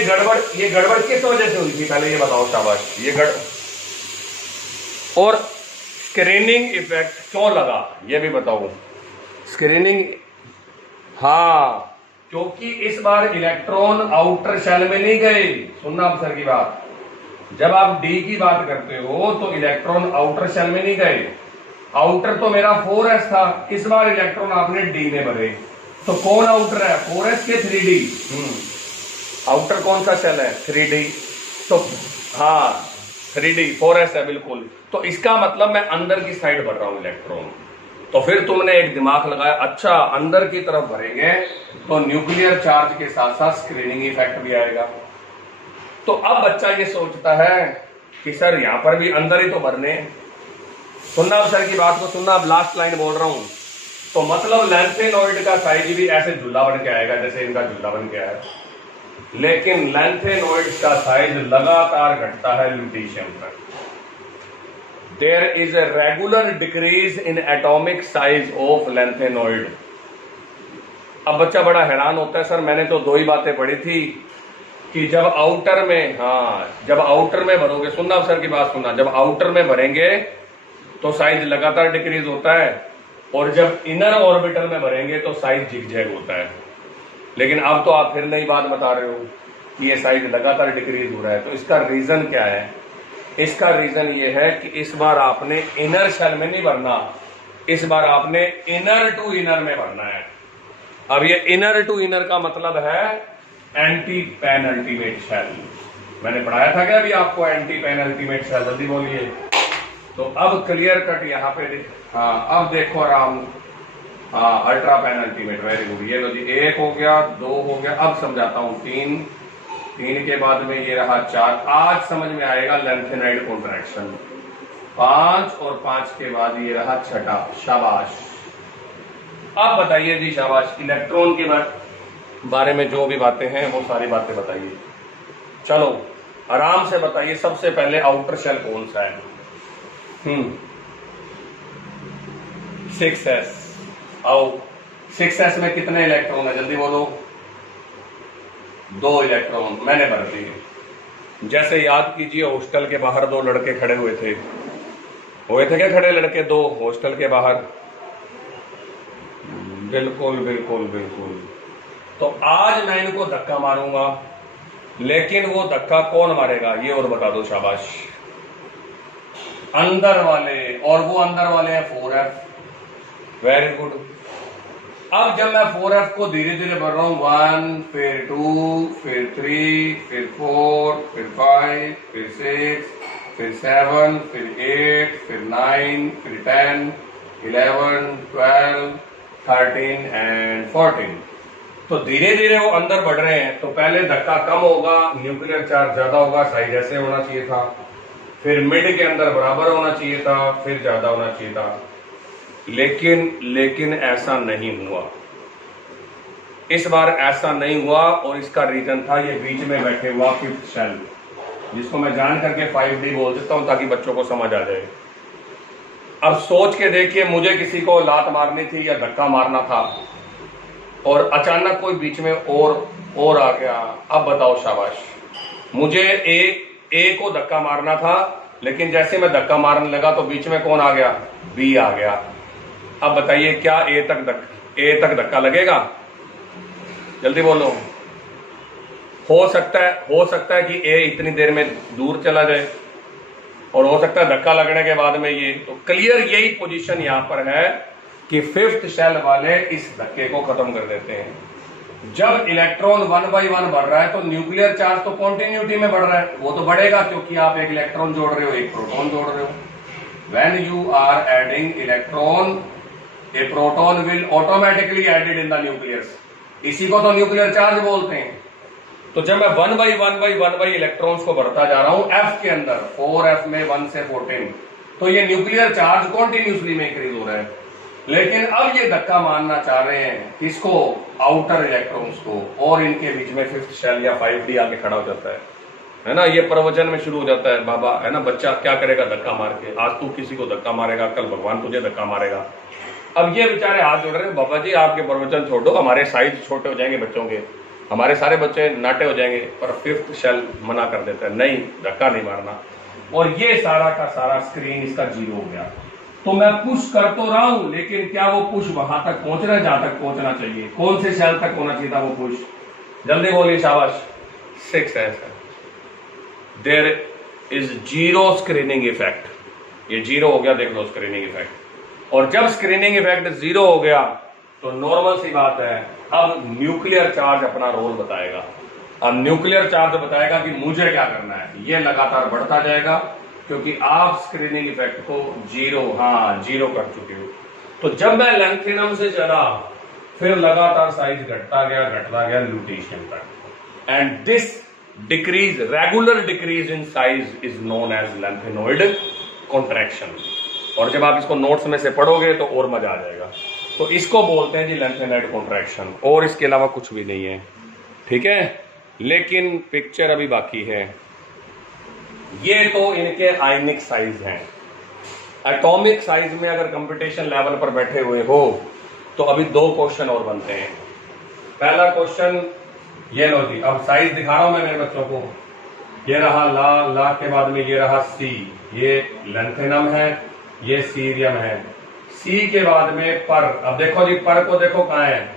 गड़बड़ किस वजह से हुई थी, पहले ये बताओ शाबाश। ये और स्क्रीनिंग इफेक्ट क्यों लगा, ये भी बताओ। स्क्रीनिंग, हाँ, क्योंकि इस बार इलेक्ट्रॉन आउटर शेल में नहीं गए। सुनना आप सर की बात, जब आप डी की बात करते हो तो इलेक्ट्रॉन आउटर शेल में नहीं गए। आउटर तो मेरा 4s था, इस बार इलेक्ट्रॉन आपने डी में भरे, तो कौन आउटर है, 4s के 3d। आउटर कौन सा शेल है, 3d, तो हाँ 3d 4s है बिल्कुल। तो इसका मतलब मैं अंदर की साइड भर रहा हूं इलेक्ट्रॉन। तो फिर तुमने एक दिमाग लगाया, अच्छा अंदर की तरफ भरेंगे तो न्यूक्लियर चार्ज के साथ साथ स्क्रीनिंग इफेक्ट भी आएगा। तो अब बच्चा ये सोचता है कि सर यहां पर भी अंदर ही तो भरने। सुनना अब सर की बात को सुनना, अब लास्ट लाइन बोल रहा हूं। तो मतलब लैंथेनॉइड का साइज भी ऐसे झूला बन के आएगा जैसे इनका झूला बन के आया, लेकिन लैंथेनॉइड का साइज लगातार घटता है ल्यूटीशियम पर। There is a regular decrease in atomic size of lanthanide। अब बच्चा बड़ा हैरान होता है, सर मैंने तो दो ही बातें पढ़ी थी कि जब आउटर में, हाँ जब आउटर में भरोगे, सुनना सर की बात सुनना, जब आउटर में भरेंगे तो साइज लगातार डिक्रीज होता है, और जब इनर ऑर्बिटल में भरेंगे तो साइज जिगजैग होता है। लेकिन अब तो आप फिर नई बात बता रहे हो कि ये साइज लगातार डिक्रीज हो रहा है। तो इसका रीजन क्या है, इसका रीजन ये है कि इस बार आपने इनर शेल में नहीं भरना, इस बार आपने इनर टू इनर में भरना है। अब ये इनर टू इनर का मतलब है एंटी पेनल्टीमेट शेल। मैंने पढ़ाया था क्या अभी आपको एंटी पेनल्टीमेट शेल, जल्दी बोलिए। तो अब क्लियर कट यहाँ पे, हाँ अब देखो आराम, हाँ अल्ट्रा पेनल्टीमेट, वेरी गुड। ये लो जी, 1 हो गया, 2 हो गया, अब समझाता हूं 3 के बाद में ये रहा 4। आज समझ में आएगा लैंथेनाइड कॉन्ट्रैक्शन। 5 और 5 के बाद ये रहा 6, शाबाश। अब बताइए जी शाबाश, इलेक्ट्रॉन के बारे में जो भी बातें हैं वो सारी बातें बताइए। चलो आराम से बताइए, सबसे पहले आउटर शेल कौन सा है? 6s। आओ 6s में कितने इलेक्ट्रॉन है, जल्दी बोलो। 2 इलेक्ट्रॉन मैंने भर दिए। जैसे याद कीजिए हॉस्टल के बाहर 2 लड़के खड़े हुए थे क्या खड़े लड़के 2 हॉस्टल के बाहर? बिल्कुल बिल्कुल बिल्कुल। तो आज मैं इनको धक्का मारूंगा, लेकिन वो धक्का कौन मारेगा ये और बता दो, शाबाश। अंदर वाले, और वो अंदर वाले हैं 4f, वेरी गुड। अब जब मैं 4f को धीरे धीरे बढ़ रहा हूं, 1 फिर 2 फिर 3 फिर 4 फिर 5 फिर 6 फिर 7 फिर 8 फिर 9 फिर 10 11 12 13 एंड 14। तो धीरे धीरे वो अंदर बढ़ रहे हैं। तो पहले धक्का कम होगा, न्यूक्लियर चार्ज ज्यादा होगा, साइज ऐसे होना चाहिए था, फिर मिड के अंदर बराबर होना चाहिए था, फिर ज्यादा होना चाहिए था, लेकिन ऐसा नहीं हुआ। इस बार ऐसा नहीं हुआ, और इसका रीजन था ये बीच में बैठे हुआ 5th शेल, जिसको मैं जान करके 5D बोल देता हूं ताकि बच्चों को समझ आ जाए। अब सोच के देखिए, मुझे किसी को लात मारनी थी या धक्का मारना था, और अचानक कोई बीच में और आ गया। अब बताओ शाबाश, मुझे ए को धक्का मारना था, लेकिन जैसे मैं धक्का मारने लगा तो बीच में कौन आ गया, बी आ गया। अब बताइए क्या ए तक धक्का लगेगा, जल्दी बोलो। हो सकता है कि ए इतनी देर में दूर चला जाए, और हो सकता है धक्का लगने के बाद में ये। तो क्लियर यही पोजीशन यहां पर है कि 5th शेल वाले इस धक्के को खत्म कर देते हैं। जब इलेक्ट्रॉन 1 by 1 बढ़ रहा है तो न्यूक्लियर चार्ज तो कॉन्टिन्यूटी में बढ़ रहा है, वो तो बढ़ेगा क्योंकि आप एक इलेक्ट्रॉन जोड़ रहे हो, एक प्रोटॉन जोड़ रहे हो। When you are adding electron, a proton will automatically added in the nucleus. इसी को तो न्यूक्लियर चार्ज बोलते हैं। तो जब मैं 1 by 1 by इलेक्ट्रॉन्स को बढ़ता जा रहा हूं f के अंदर, 4f में 1 से 14, तो ये न्यूक्लियर चार्ज कॉन्टिन्यूसली में इंक्रीज हो रहा है। लेकिन अब ये धक्का मारना चाह रहे हैं किसको, आउटर इलेक्ट्रॉन्स को, और इनके बीच में 5th शेल या 5D आके खड़ा हो जाता है। है ना। ये प्रवचन में शुरू हो जाता है, बाबा है ना, बच्चा क्या करेगा धक्का मार के, आज तू किसी को धक्का मारेगा, कल भगवान तुझे धक्का मारेगा। अब ये बेचारे हाथ जोड़ रहे हैं, बाबा जी आपके प्रवचन छोड़ो, हमारे साइज छोटे हो जाएंगे बच्चों के, हमारे सारे बच्चे नाटे हो जाएंगे। पर फिफ्थ शेल मना कर देता है, नहीं धक्का नहीं मारना। और ये सारा का सारा स्क्रीन इसका 0 हो गया। तो मैं पुश कर तो रहा हूं, लेकिन क्या वो पुश वहां तक पहुंच रहा है जहां तक पहुंचना चाहिए? कौन से शेल तक होना चाहिए था वो पुश? जल्दी बोलिए, शाबाश। 6S है। There is 0 screening effect. ये 0 हो गया, देख लो स्क्रीनिंग इफेक्ट। और जब स्क्रीनिंग इफेक्ट 0 हो गया तो नॉर्मल सी बात है, अब न्यूक्लियर चार्ज अपना रोल बताएगा। अब न्यूक्लियर चार्ज बताएगा कि मुझे क्या करना है। ये लगातार बढ़ता जाएगा क्योंकि आप स्क्रीनिंग इफेक्ट को 0 कर चुके हो। तो जब मैं लैंथेनम से चला, फिर लगातार साइज घटता गया ल्यूटेशियम तक। And this decrease, regular decrease in size is known as lanthanoid contraction. और जब आप इसको नोट्स में से पढ़ोगे तो और मजा आ जाएगा। तो इसको बोलते हैं जी लैंथेनोइड कॉन्ट्रैक्शन, और इसके अलावा कुछ भी नहीं है, ठीक है। लेकिन पिक्चर अभी बाकी है। ये तो इनके आयनिक साइज हैं। एटॉमिक साइज में अगर कंपटीशन लेवल पर बैठे हुए हो तो अभी 2 क्वेश्चन और बनते हैं। पहला क्वेश्चन ये लो जी, अब साइज दिखा रहा हूं मैं मेरे बच्चों को। ये रहा ला के बाद में ये रहा सी, ये लैंथेनम है, ये सीरियम है। सी के बाद में पर, अब देखो जी पर को देखो कहां है,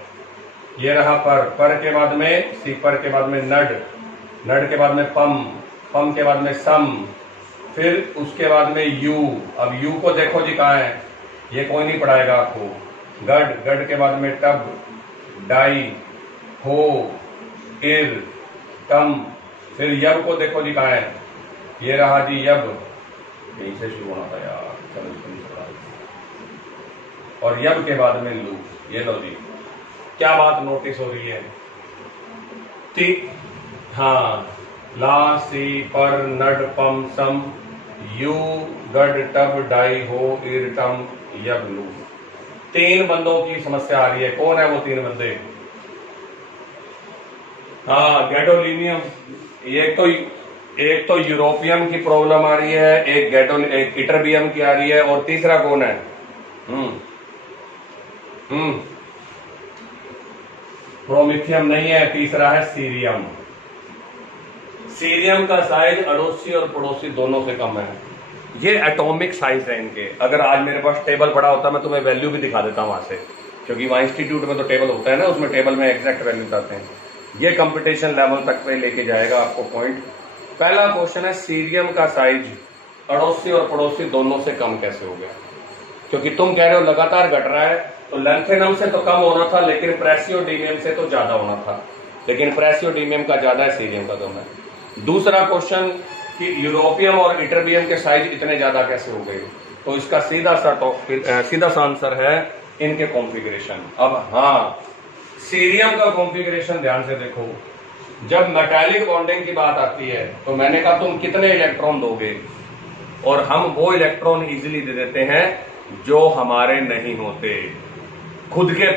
ये रहा पर के बाद में सी, पर के बाद में नड के बाद में पम के बाद में सम, फिर उसके बाद में यू। अब यू को देखो जी कहां है, ये कोई नहीं पढ़ाएगा आपको। गड के बाद में टब, डाई, हो, इर, कम। फिर यब को देखो जी कहां है, ये रहा जी यब, यहीं से शुरू होना था यार, और यब के बाद में लू। ये लो जी, क्या बात नोटिस हो रही है? हाँ, ला, सी, पर, नड, पम, सम, यू, गड, टब, डाई, हो, इर, टम, यब, लू। 3 बंदों की समस्या आ रही है। कौन है वो 3 बंदे? हाँ, गैडोलिनियम। एक तो यूरोपियम की प्रॉब्लम आ रही है, एक इटरबियम की आ रही है, और तीसरा कौन है? प्रोमिथियम नहीं है, तीसरा है सीरियम। सीरियम का साइज अड़ोसी और पड़ोसी दोनों से कम है। ये एटॉमिक साइज है इनके। अगर आज मेरे पास टेबल पड़ा होता मैं तुम्हें वैल्यू भी दिखा देता वहां से, क्योंकि वहां इंस्टीट्यूट में तो टेबल होता है ना, उसमें टेबल में एग्जैक्ट वैल्यूज आते हैं। ये कंपटीशन लेवल तक पे लेके जाएगा आपको पॉइंट। पहला क्वेश्चन है, सीरियम का साइज अड़ोसी और पड़ोसी दोनों से कम कैसे हो गया? क्योंकि तुम कह रहे हो लगातार घट रहा है, तो लैंथेनम से तो कम होना था, लेकिन प्रेसियोडीनियम से तो ज्यादा होना था। लेकिन प्रेसियोडीनियम का ज्यादा है, सीरियम का कम है। दूसरा क्वेश्चन कि यूरोपियम और इटरबियम के साइज इतने ज्यादा कैसे हो गए? तो इसका सीधा सा आंसर है इनके कॉन्फ़िगरेशन। अब हाँ, सीरियम का कॉन्फ़िगरेशन ध्यान से देखो। जब मेटालिक बॉन्डिंग की बात आती है तो मैंने कहा तुम कितने इलेक्ट्रॉन दोगे, और हम वो इलेक्ट्रॉन इजीली दे देते हैं जो हमारे नहीं होते। खुद के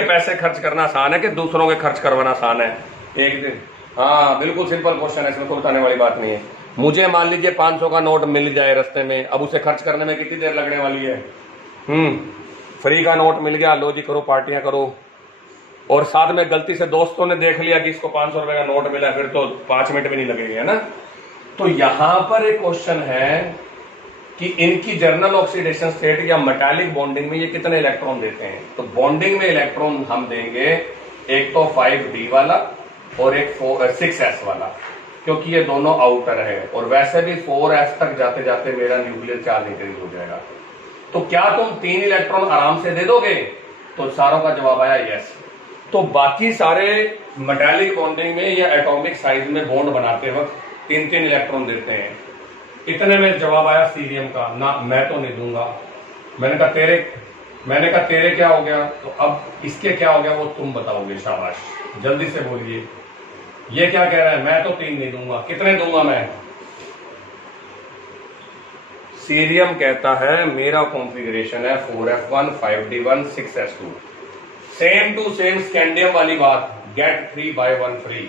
पैसे खर्च करना आसान है कि दूसरों के खर्च करवाना आसान है? एक दिन, हाँ बिल्कुल सिंपल क्वेश्चन है, इसमें कोई बताने वाली बात नहीं है। मुझे मान लीजिए 500 का नोट मिल जाए रास्ते में, अब उसे खर्च करने में कितनी देर लगने वाली है? फ्री का नोट मिल गया, लो जी करो पार्टियां करो, और साथ में गलती से दोस्तों ने देख लिया कि इसको 500 रुपए का नोट मिला, फिर तो 5 मिनट भी नहीं लगेंगे, है ना। तो यहां पर एक क्वेश्चन है कि इनकी जर्नल ऑक्सीडेशन स्टेट या मेटालिक बॉन्डिंग में ये कितने इलेक्ट्रॉन देते हैं? तो बॉन्डिंग में इलेक्ट्रॉन हम देंगे एक तो 5d वाला और एक 6s वाला, क्योंकि ये दोनों आउटर है, और वैसे भी 4s तक जाते जाते मेरा न्यूक्लियर चार्ज इंक्रीज हो जाएगा। तो क्या तुम 3 इलेक्ट्रॉन आराम से दे दोगे? तो सारों का जवाब आया यस। तो बाकी सारे मेटालिक बॉन्डिंग में या एटॉमिक साइज में बॉन्ड बनाते वक्त 3-3 इलेक्ट्रॉन देते हैं। इतने में जवाब आया सीरियम का, ना मैं तो नहीं दूंगा। मैंने कहा तेरे क्या हो गया? तो अब इसके क्या हो गया वो तुम बताओगे। शाबाश, जल्दी से बोलिए। ये क्या कह रहा है? मैं तो 3 नहीं दूंगा। कितने दूंगा मैं? सीरियम कहता है मेरा कॉन्फ़िगरेशन है 4f1 5d1 6s2। Same to same scandium वाली बात, गेट 3 बाय 1 फ्री।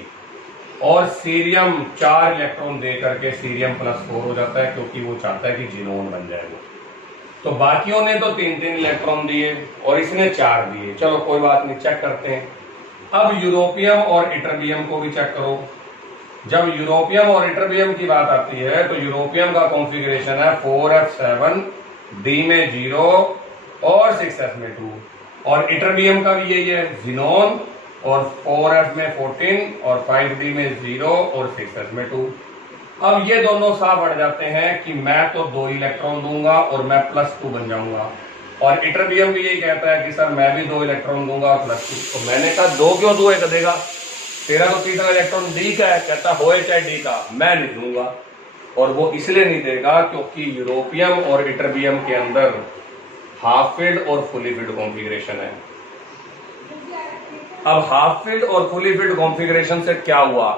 और सीरियम 4 इलेक्ट्रॉन दे करके सीरियम +4 हो जाता है, क्योंकि वो चाहता है कि जिनोन बन जाए वो। तो बाकियों ने तो 3-3 इलेक्ट्रॉन दिए और इसने 4 दिए। चलो कोई बात नहीं, चेक करते हैं। अब यूरोपियम और इटरबियम को भी चेक करो। जब यूरोपियम और इटरबियम की बात आती है तो यूरोपियम का कॉन्फ़िगरेशन है 4f7, डी में 0 और 6s में 2, और इटरबियम का भी यही है, जिनोन और 4f में 14 और 5d में 0 और 6s में 2। अब ये दोनों साफ हट जाते हैं कि मैं तो 2 इलेक्ट्रॉन दूंगा और मैं +2 बन जाऊंगा, और इटरबियम भी यही कहता है कि सर मैं भी 2 इलेक्ट्रॉन दूंगा और +2। तो मैंने कहा 2 क्यों दूं, एक देगा, तेरा तो तीसरा इलेक्ट्रॉन डी का है। कहता होए चाहे डी का, मैं नहीं दूंगा। और वो इसलिए नहीं देगा क्योंकि यूरोपियम और इटरबियम के अंदर हाफ फील्ड और फुली फील्ड कॉन्फ़िगरेशन है। अब हाफ फील्ड और फुली फील्ड कॉन्फ़िगरेशन से क्या हुआ,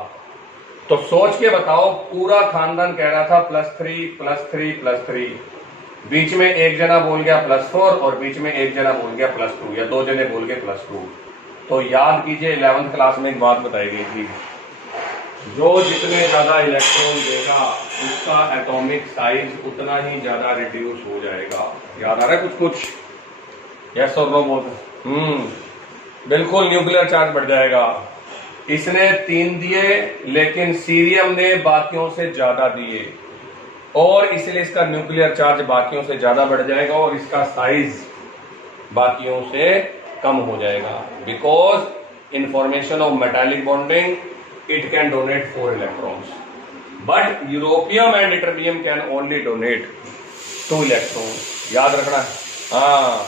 तो सोच के बताओ। पूरा खानदान कह रहा था +3 +3 +3, बीच में एक जना बोल गया +4 और बीच में एक जना बोल गया +2, या 2 जने बोल गए +2। तो याद कीजिए 11th क्लास में एक बात बताई गई थी, जो जितने ज्यादा इलेक्ट्रॉन देगा उसका एटॉमिक साइज उतना ही ज्यादा रिड्यूस हो जाएगा। याद आ रहा है कुछ? यस और नो बोल। बिल्कुल, न्यूक्लियर चार्ज बढ़ जाएगा। इसने 3 दिए लेकिन सीरियम ने बाकियों से ज्यादा दिए, और इसलिए इसका न्यूक्लियर चार्ज बाकियों से ज्यादा बढ़ जाएगा और इसका साइज बाकियों से कम हो जाएगा। Because in formation of metallic bonding it can donate 4 electrons, but europium and ytterbium can only donate 2 electrons. याद रखना है। हाँ,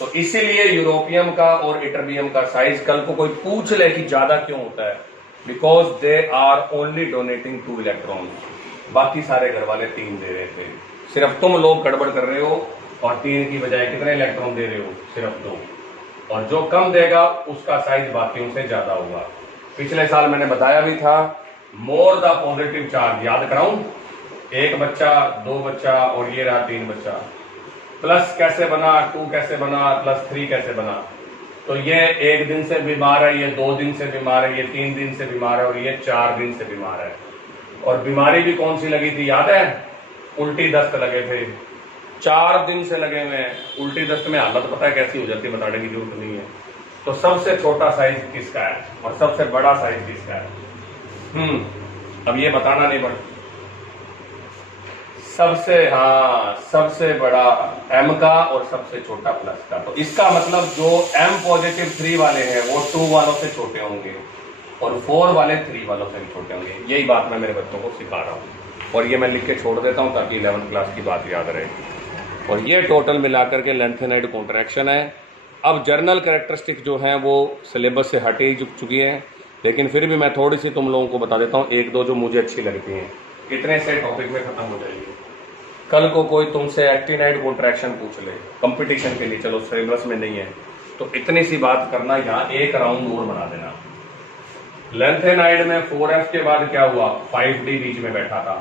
तो इसीलिए यूरोपियम का और इटरबियम का साइज, कल को कोई पूछ ले कि ज्यादा क्यों होता है, because they are only donating 2 electrons. बाकी सारे घर वाले 3 दे रहे थे, सिर्फ तुम लोग गड़बड़ कर रहे हो और 3 की बजाय कितने इलेक्ट्रॉन दे रहे हो, सिर्फ 2। और जो कम देगा उसका साइज बाकियों से ज्यादा होगा। पिछले साल मैंने बताया भी था, मोर द पॉजिटिव चार्ज। याद कराऊं, 1 बच्चा, 2 बच्चा और ये रहा 3 बच्चा। प्लस कैसे बना, 2 कैसे बना, +3 कैसे बना। तो ये 1 दिन से बीमार है, ये 2 दिन से बीमार है, ये 3 दिन से बीमार है और ये 4 दिन से बीमार है। और बीमारी भी कौन सी लगी थी याद है? उल्टी दस्त लगे थे, 4 दिन से लगे हुए हैं। उल्टी दस्त में हालत पता है कैसी हो जाती है, बताने की जरूरत नहीं है। तो सबसे छोटा साइज किसका है और सबसे बड़ा साइज किसका है? अब ये बताना नहीं पड़ता। सबसे बड़ा M का और सबसे छोटा प्लस का। तो इसका मतलब जो M पॉजिटिव 3 वाले हैं वो 2 वालों से छोटे होंगे और 4 वाले 3 वालों से भी छोटे होंगे। यही बात मैं मेरे बच्चों को सिखा रहा हूँ और ये मैं लिख के छोड़ देता हूँ ताकि 11th क्लास की बात याद रहे। और ये टोटल मिलाकर के लेंथेनाइड कॉन्ट्रैक्शन है। अब जर्नल कैरेक्टरिस्टिक जो हैं वो सिलेबस से हट ही चुकी हैं, लेकिन फिर भी मैं थोड़ी सी तुम लोगों को बता देता हूँ, 1-2 जो मुझे अच्छी लगती हैं। इतने से टॉपिक में खत्म हो जाएगी। कल को कोई तुमसे एक्टिनाइड कॉन्ट्रैक्शन पूछ ले कंपटीशन के लिए, चलो सिलेबस में नहीं है तो इतनी सी बात करना, यहाँ एक राउंड और बना देना। लेंथेनाइड में 4f के बाद क्या हुआ, 5d बीच में बैठा था।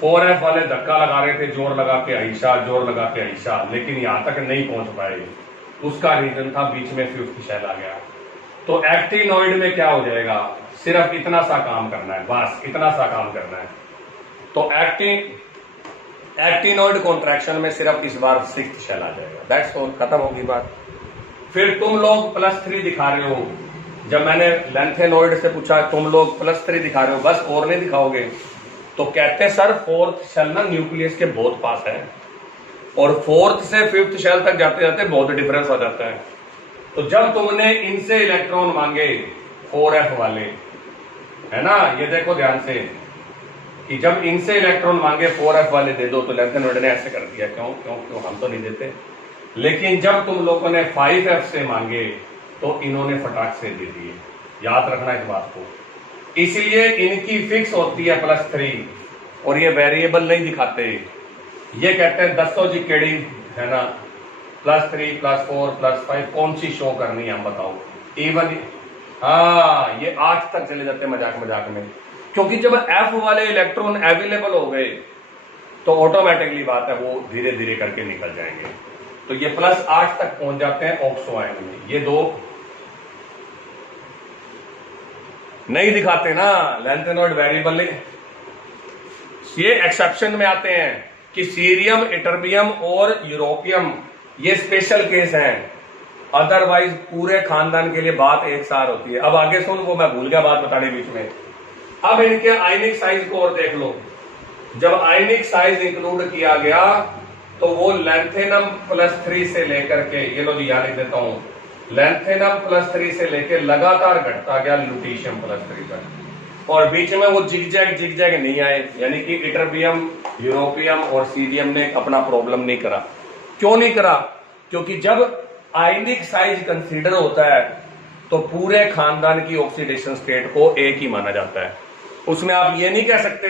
4f वाले धक्का लगा रहे थे, जोर लगा के आइशा, लेकिन यहां तक नहीं पहुंच पाए। उसका रीजन था बीच में 5th शेल आ गया। तो एक्टिनॉइड में क्या हो जाएगा, सिर्फ इतना सा काम करना है, बस इतना सा काम करना है। तो एक्टिनॉइड कॉन्ट्रैक्शन में सिर्फ इस बार 6th शेल आ जाएगा, दैट्स ऑल, खत्म होगी बात। फिर तुम लोग +3 दिखा रहे हो। जब मैंने लेंथेनॉइड से पूछा तुम लोग +3 दिखा रहे हो, बस और नहीं दिखाओगे? तो कहते सर 4th शेल ना न्यूक्लियस के बहुत पास है और 4th से 5th शेल तक जाते जाते बहुत डिफरेंस आ जाता है। तो जब तुमने इनसे इलेक्ट्रॉन मांगे 4f वाले, है ना, ये देखो ध्यान से कि जब इनसे इलेक्ट्रॉन मांगे 4f वाले दे दो, तो लेंथेनॉइड ने ऐसे कर दिया, क्यों हम तो नहीं देते। लेकिन जब तुम लोगों ने 5f से मांगे तो इन्होंने फटाक से दे दिए। याद रखना इस बात को। इसलिए इनकी फिक्स होती है +3 और ये वेरिएबल नहीं दिखाते। ये कहते हैं 10 जी केड़ी, है ना, +3 +4 +5 कौन सी शो करनी है हम बताओ। इवन हाँ, ये 8 तक चले जाते हैं मजाक में, क्योंकि जब f वाले इलेक्ट्रॉन अवेलेबल हो गए तो ऑटोमेटिकली बात है वो धीरे धीरे करके निकल जाएंगे। तो ये +8 तक पहुंच जाते हैं ऑक्सो आयन में। ये 2 नहीं दिखाते ना, लैंथेनॉइड वेरिएबल नहीं। ये एक्सेप्शन में आते हैं कि सीरियम, इटर्बियम और यूरोपियम ये स्पेशल केस हैं, अदरवाइज पूरे खानदान के लिए बात एक सार होती है। अब आगे सुन, वो मैं भूल गया बात बताने बीच में। अब इनके आयनिक साइज को और देख लो। जब आयनिक साइज इंक्लूड किया गया तो वो लैंथेनम +3 से लेकर के, ये लो जी यहाँ लिख देता हूं, लैंथेनम +3 से लेकर लगातार घटता गया ल्यूटीशियम +3 तक, और बीच में वो जिगजैग नहीं आए, यानी कि इटर्बियम, यूरोपियम और सीरियम ने अपना प्रॉब्लम नहीं करा। क्यों नहीं करा? क्योंकि जब आयनिक साइज कंसीडर होता है तो पूरे खानदान की ऑक्सीडेशन स्टेट को एक ही माना जाता है। उसमें आप ये नहीं कह सकते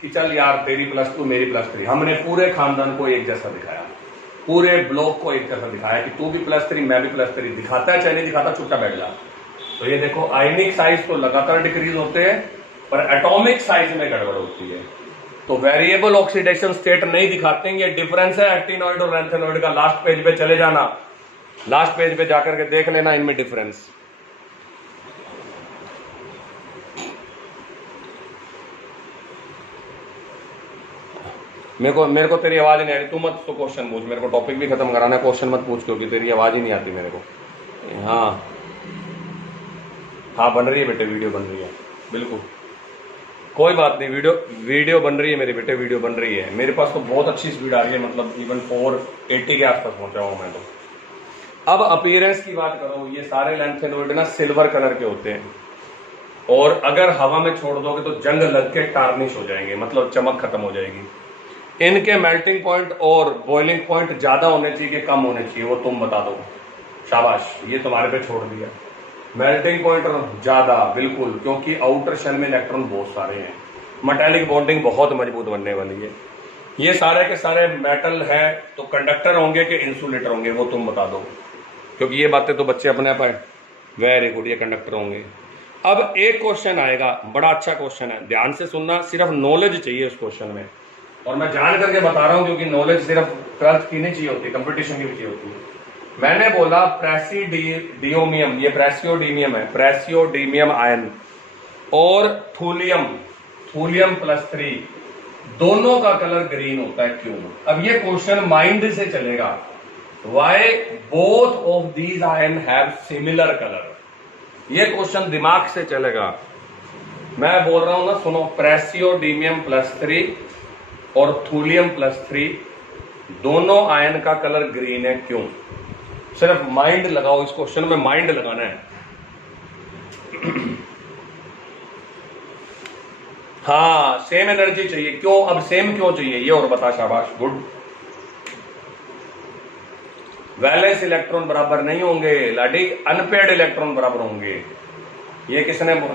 कि चल यार तेरी +2 मेरी +3, हमने पूरे खानदान को एक जैसा दिखाया, पूरे ब्लॉक को एक जैसा दिखाया कि तू भी +3 मैं भी +3, दिखाता है चाहे नहीं दिखाता, चुपचाप बैठ जा। तो ये देखो, आयनिक साइज तो लगातार डिक्रीज होते हैं पर एटॉमिक साइज में गड़बड़ होती है, तो वेरिएबल ऑक्सीडेशन स्टेट नहीं दिखाते। ये डिफरेंस है एक्टिनॉइड और लैंथेनॉइड का। लास्ट पेज पे चले जाना, लास्ट पेज पे जाकर के देख लेना इनमें डिफरेंस। मेरे को तेरी आवाज नहीं आ रही, तू मत तो क्वेश्चन पूछ, मेरे को टॉपिक भी खत्म कराना है, क्वेश्चन मत पूछ क्योंकि तेरी आवाज ही नहीं आती मेरे को। हाँ हाँ, बन रही है बेटे, वीडियो बन रही है, बिल्कुल कोई बात नहीं, वीडियो बन रही है मेरे बेटे, वीडियो बन रही है। मेरे पास तो बहुत अच्छी स्पीड आ रही है, मतलब इवन 480 के आसपास पहुंचा हूं मैं तो। अब अपीयरेंस की बात करो, ये सारे लैंथेनॉइड ना सिल्वर कलर के होते हैं, और अगर हवा में छोड़ दोगे तो जंग लग के टार्निश हो जाएंगे, मतलब चमक खत्म हो जाएगी। इनके मेल्टिंग पॉइंट और बॉइलिंग पॉइंट ज्यादा होने चाहिए कि कम होने चाहिए, वो तुम बता दो। शाबाश, ये तुम्हारे पे छोड़ दिया। मेल्टिंग पॉइंट ज्यादा, बिल्कुल, क्योंकि आउटर शेल में इलेक्ट्रॉन बहुत सारे हैं, मेटेलिक बॉन्डिंग बहुत मजबूत बनने वाली है। ये सारे के सारे मेटल है, तो कंडक्टर होंगे कि इंसुलेटर होंगे, वो तुम बता दो, क्योंकि ये बातें तो बच्चे अपने आप। वेरी गुड, ये कंडक्टर होंगे। अब एक क्वेश्चन आएगा, बड़ा अच्छा क्वेश्चन है, ध्यान से सुनना, सिर्फ नॉलेज चाहिए उस क्वेश्चन में, और मैं जान करके बता रहा हूं क्योंकि नॉलेज सिर्फ 12th की नहीं चाहिए होती, कंपटीशन की भी चाहिए होती है। मैंने बोला प्रेसिडियमियम, ये प्रेसियोडीमियम है, प्रेसियोडीमियम आयन और थूलियम, थूलियम +3, दोनों का कलर ग्रीन होता है, क्यों? अब ये क्वेश्चन माइंड से चलेगा, why both of these ion have similar colour, ये क्वेश्चन दिमाग से चलेगा। मैं बोल रहा हूं ना, सुनो, प्रेसियोडीमियम +3 और थूलियम +3 दोनों आयन का कलर ग्रीन है, क्यों? सिर्फ माइंड लगाओ, इस क्वेश्चन में माइंड लगाना है। हाँ, सेम एनर्जी चाहिए, क्यों? अब सेम क्यों चाहिए ये और बता, शाबाश, गुड। वैलेंस इलेक्ट्रॉन बराबर नहीं होंगे लाडी, अनपेड इलेक्ट्रॉन बराबर होंगे। ये किसने बोला?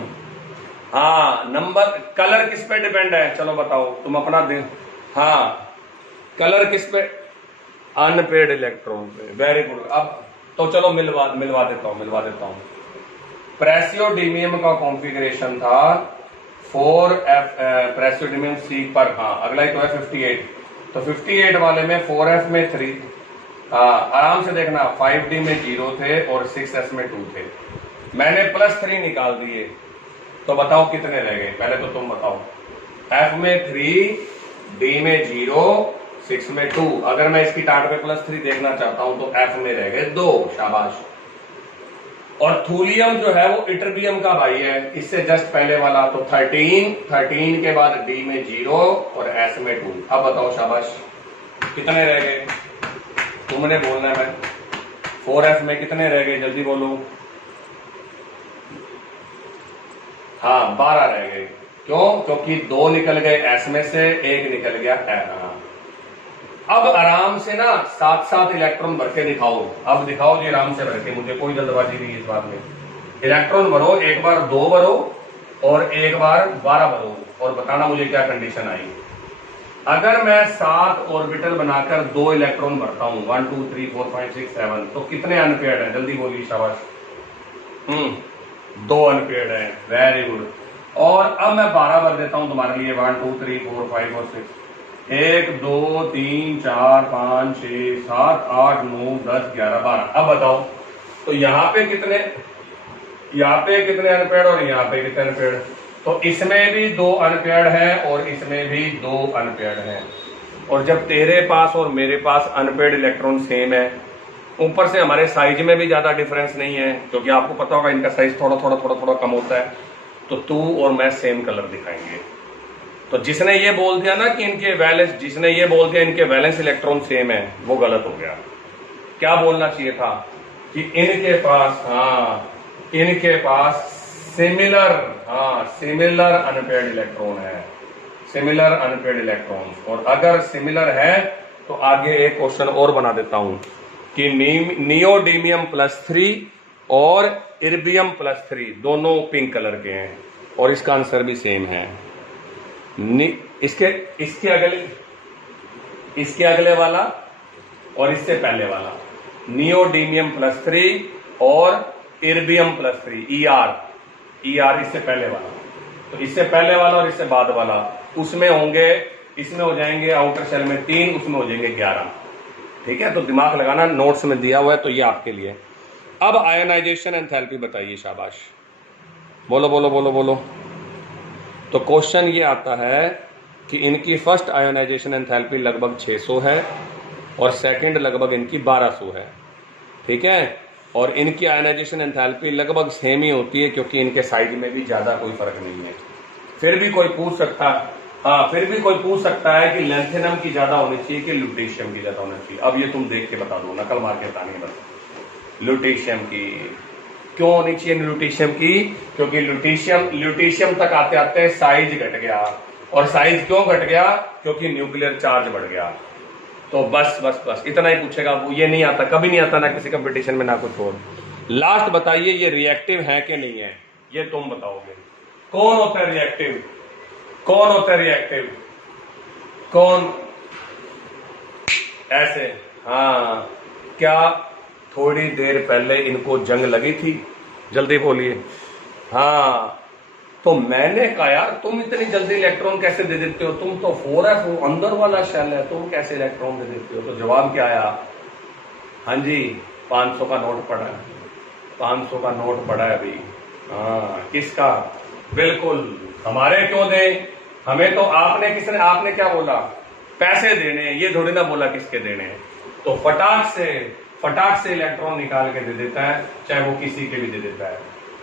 हाँ, नंबर, कलर किस पे डिपेंड है, चलो बताओ तुम अपना दे। हाँ, कलर किस पे? अनपेड इलेक्ट्रॉन पे, वेरी गुड। अब तो चलो मिलवा देता हूं। प्रेसियोडीमियम का कॉन्फ़िगरेशन था 4f, प्रेसियोडीमियम C पर, हाँ अगला ही तो है 58, तो 58 वाले में 4f में 3, आराम से देखना, 5d में 0 थे और 6s में 2 थे। मैंने +3 निकाल दिए, तो बताओ कितने रह गए, पहले तो तुम बताओ। f में 3, d में 0, 6 में 2। अगर मैं इसकी टाट पे +3 देखना चाहता हूं तो f में रह गए 2, शाबाश। और थूलियम जो है वो इटर्बियम का भाई है, इससे जस्ट पहले वाला, तो 13 के बाद d में 0 और s में 2। अब बताओ शाबाश, कितने रह गए? तुमने बोलना है, मैं 4f में कितने रह गए, जल्दी बोलो। हाँ, 12 रह गए, क्यों? क्योंकि 2 निकल गए s में से, 1 निकल गया n। अब आराम से ना 7-7 इलेक्ट्रॉन भर के दिखाओ, अब दिखाओ जी आराम से भर के, मुझे कोई जल्दबाजी नहीं इस बात में। इलेक्ट्रॉन भरो, एक बार 2 भरो और एक बार 12 भरो, और बताना मुझे क्या कंडीशन आई। अगर मैं 7 ऑर्बिटल बनाकर 2 इलेक्ट्रॉन भरता हूं, 1 2 3 4 5 6 7, तो कितने अनपेयर्ड है, जल्दी बोलिए, शाबाश। 2 अनपेयर्ड है, वेरी गुड। और अब मैं 12 भर देता हूं तुम्हारे लिए, 1 2 3 4 5 और 6, 1 2 3 4 5 6 7 8 9 10 11 12। अब बताओ, तो यहां पे कितने, यहाँ पे कितने अनपेड और यहाँ पे कितने अनपेड, तो इसमें भी 2 अनपेड है और इसमें भी 2 अनपेड है। और जब तेरे पास और मेरे पास अनपेड इलेक्ट्रॉन सेम है, ऊपर से हमारे साइज में भी ज्यादा डिफरेंस नहीं है, क्योंकि आपको पता होगा इनका साइज थोड़ा थोड़ा कम होता है, तो तू और मैं सेम कलर दिखाएंगे। तो जिसने ये बोल दिया ना कि इनके वैलेंस इलेक्ट्रॉन सेम है, वो गलत हो गया। क्या बोलना चाहिए था कि इनके पास सिमिलर अनपेड इलेक्ट्रॉन है, सिमिलर अनपेड इलेक्ट्रॉन। और अगर सिमिलर है तो आगे एक क्वेश्चन और बना देता हूं कि नियोडीमियम +3 और इर्बियम +3 दोनों पिंक कलर के हैं और इसका आंसर भी सेम है। इसके अगले वाला और इससे पहले वाला, नियोडीमियम +3 और इर्बियम +3, ER इससे पहले वाला, तो इससे पहले वाला और इससे बाद वाला, उसमें होंगे, इसमें हो जाएंगे आउटर सेल में 3, उसमें हो जाएंगे 11। ठीक है, तो दिमाग लगाना, नोट्स में दिया हुआ है, तो ये आपके लिए। अब आयोनाइजेशन एंथैल्पी बताइए, शाबाश, बोलो बोलो बोलो बोलो। तो क्वेश्चन ये आता है कि इनकी फर्स्ट आयोनाइजेशन एंथैल्पी लगभग 600 है और सेकंड लगभग इनकी 1200 है। ठीक है, और इनकी आयोनाइजेशन एंथैल्पी लगभग सेम ही होती है, क्योंकि इनके साइज में भी ज्यादा कोई फर्क नहीं है। फिर भी कोई पूछ सकता है कि लैंथेनम की ज्यादा होनी चाहिए कि लुटेशियम की ज्यादा होनी चाहिए। अब ये तुम देख के बता दो, नकल मार के बतानी है बस। लुटेशियम की क्यों होनी चाहिए, लुटेशियम की? क्योंकि लुटेशियम तक आते आते साइज घट गया, और साइज क्यों घट गया? क्योंकि न्यूक्लियर चार्ज बढ़ गया। तो बस इतना ही पूछेगा वो, ये नहीं आता, कभी नहीं आता, ना किसी कंपटीशन में ना कुछ और। लास्ट बताइए, ये रिएक्टिव है कि नहीं है, ये तुम बताओगे। कौन होता है रिएक्टिव? कौन ऐसे? हाँ, क्या थोड़ी देर पहले इनको जंग लगी थी? जल्दी बोलिए। हाँ, तो मैंने कहा यार तुम इतनी जल्दी इलेक्ट्रॉन कैसे दे देते हो, तुम तो 4f अंदर वाला शेल है, तुम कैसे इलेक्ट्रॉन दे देते हो? तो जवाब क्या आया? हाँ जी, 500 का नोट पड़ा है, 500 का नोट पड़ा है अभी। हाँ, किसका? बिल्कुल हमारे। क्यों दे हमें? तो आपने क्या बोला? पैसे देने, ये थोड़ी ना बोला किसके देने। तो फटाक से इलेक्ट्रॉन निकाल के दे देता है, चाहे वो किसी के भी दे देता है,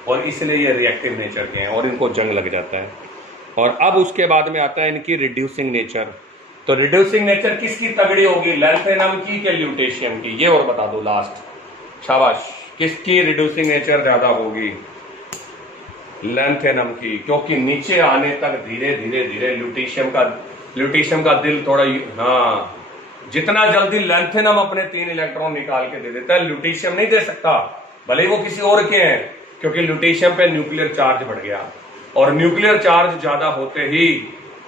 और इसलिए ये रिएक्टिव नेचर के हैं और इनको जंग लग जाता है। और अब उसके बाद में आता है इनकी रिड्यूसिंग नेचर। तो रिड्यूसिंग नेचर किसकी तगड़ी होगी, लैंथेनम की के ल्यूटेशियम की? ये और बता दो लास्ट, शाबाश। किसकी रिड्यूसिंग नेचर ज्यादा होगी? लैंथेनम की, क्योंकि नीचे आने तक धीरे धीरे ल्यूटेशियम का दिल थोड़ा, हाँ, जितना जल्दी लैंथेनम अपने 3 इलेक्ट्रॉन निकाल के दे देता है, ल्यूटेशियम नहीं दे सकता, भले ही वो किसी और के हैं, क्योंकि ल्यूटेशियम पे न्यूक्लियर चार्ज बढ़ गया, और न्यूक्लियर चार्ज ज्यादा होते ही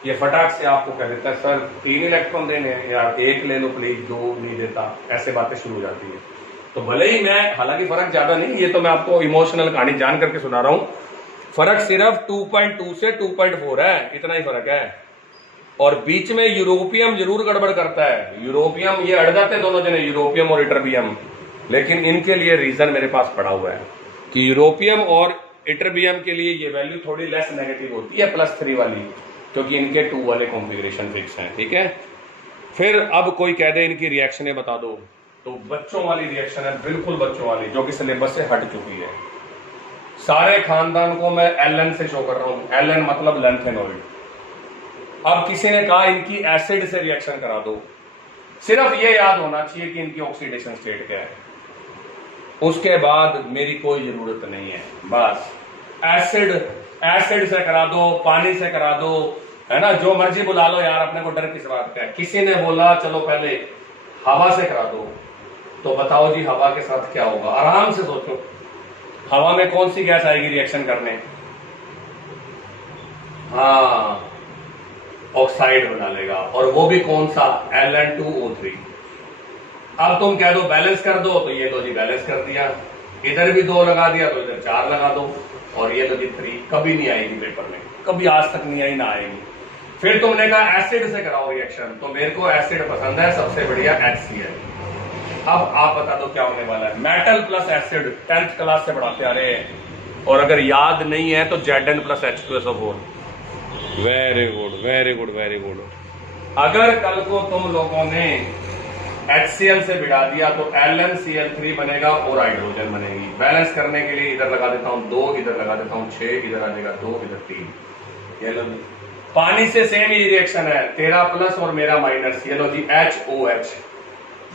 ये फटाक से आपको कह देता है सर 3 इलेक्ट्रॉन देने हैं यार, 1 ले लो प्लीज, 2 नहीं देता, ऐसे बातें शुरू हो जाती है। तो भले ही मैं, हालांकि फर्क ज्यादा नहीं, ये तो मैं आपको इमोशनल कहानी जान करके सुना रहा हूं, फर्क सिर्फ 2.2 से 2.4 है, इतना ही फर्क है। और बीच में यूरोपियम जरूर गड़बड़ करता है, यूरोपियम, ये अड़ जाते हैं दोनों जने, यूरोपियम और इटरबियम, लेकिन इनके लिए रीजन मेरे पास पड़ा हुआ है कि यूरोपियम और इटरबियम के लिए ये वैल्यू थोड़ी लेस नेगेटिव होती है, +3 वाली, क्योंकि इनके 2 वाले कॉन्फ़िगरेशन फिक्स हैं। ठीक है, फिर अब कोई कह दे इनकी रिएक्शनें बता दो, तो बच्चों वाली रिएक्शन है, बिल्कुल बच्चों वाली, जो कि सिलेबस से हट चुकी है। सारे खानदान को मैं LN से शो कर रहा हूं, LN मतलब लैंथेनॉइड। अब किसी ने कहा इनकी एसिड से रिएक्शन करा दो, सिर्फ ये याद होना चाहिए कि इनकी ऑक्सीडेशन स्टेट क्या है, उसके बाद मेरी कोई जरूरत नहीं है, बस एसिड से करा दो, पानी से करा दो, है ना, जो मर्जी बुला लो यार, अपने को डर किस बात का है। किसी ने बोला चलो पहले हवा से करा दो, तो बताओ जी हवा के साथ क्या होगा, आराम से सोचो, हवा में कौन सी गैस आएगी रिएक्शन करने? हाँ, ऑक्साइड बना लेगा, और वो भी कौन सा? Ln2O3। अब तुम कह दो बैलेंस कर दो, तो ये लो जी बैलेंस कर दिया, इधर भी 2 लगा दिया तो इधर 4 लगा दो, और ये लो जी 3। कभी नहीं आएगी पेपर में, कभी आज तक नहीं आई, ना आएगी। फिर तुमने कहा एसिड से कराओ रिएक्शन, तो मेरे को एसिड पसंद है, सबसे बढ़िया HCl। अब आप बता दो क्या होने वाला है? Metal plus acid, 10th class से पढ़ाते आ रहे हैं, और अगर याद नहीं है तो Zn plus H2SO4। Very good very good very good. अगर कल को तुम लोगों ने HCl से बिड़ा दिया तो LnCl3 बनेगा और हाइड्रोजन बनेगी। बैलेंस करने के लिए इधर लगा देता हूं 2, इधर लगा देता हूं 6, इधर आ जाएगा 2, इधर 3। ये लो जी, पानी से सेम ही रिएक्शन है, तेरा प्लस और मेरा माइनस। ये लो जी HOH,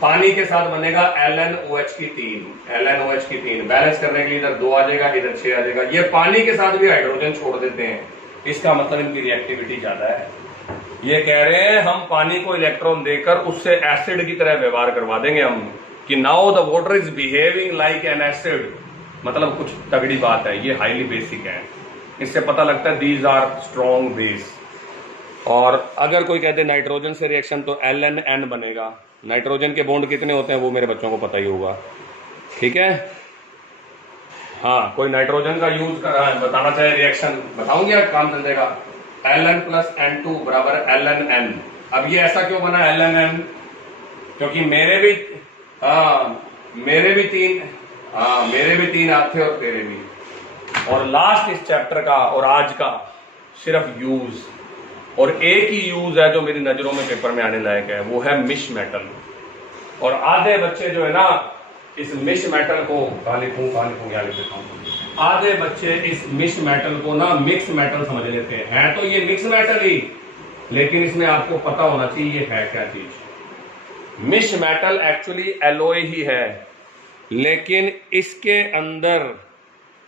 पानी के साथ बनेगा LnOH की 3, LnOH की 3। बैलेंस करने के लिए इधर 2 आ जाएगा, इधर 6 आ जाएगा। ये पानी के साथ भी हाइड्रोजन छोड़ देते हैं, इसका मतलब इनकी रिएक्टिविटी ज्यादा है। ये कह रहे हैं हम पानी को इलेक्ट्रॉन देकर उससे एसिड की तरह व्यवहार करवा देंगे हम, कि now the water is behaving like an acid. मतलब कुछ तगड़ी बात है, ये हाईली बेसिक है। इससे पता लगता है दीज आर स्ट्रॉन्ग बेस। और अगर कोई कहते नाइट्रोजन से रिएक्शन तो LnN बनेगा। नाइट्रोजन के बॉन्ड कितने होते हैं वो मेरे बच्चों को पता ही होगा, ठीक है। हाँ, कोई नाइट्रोजन का यूज कर रहा है, बताना चाहे रिएक्शन बताऊंगी, काम चल जाएगा। Ln प्लस N2 बराबर LnN। अब ये ऐसा क्यों बना LnN? क्योंकि मेरे भी तीन हाथ थे और तेरे भी। और लास्ट इस चैप्टर का और आज का सिर्फ यूज, और एक ही यूज है जो मेरी नजरों में पेपर में आने लायक है, वो है मिश मेटल। और आधे बच्चे जो है ना इस मिश मेटल को क्या लिख देता हूं, आधे बच्चे इस मिक्स मेटल को ना मिक्स मेटल समझ लेते हैं। तो ये मिक्स मेटल ही, लेकिन इसमें आपको पता होना चाहिए ये है क्या चीज। मिक्स मेटल एक्चुअली एलॉय ही है, लेकिन इसके अंदर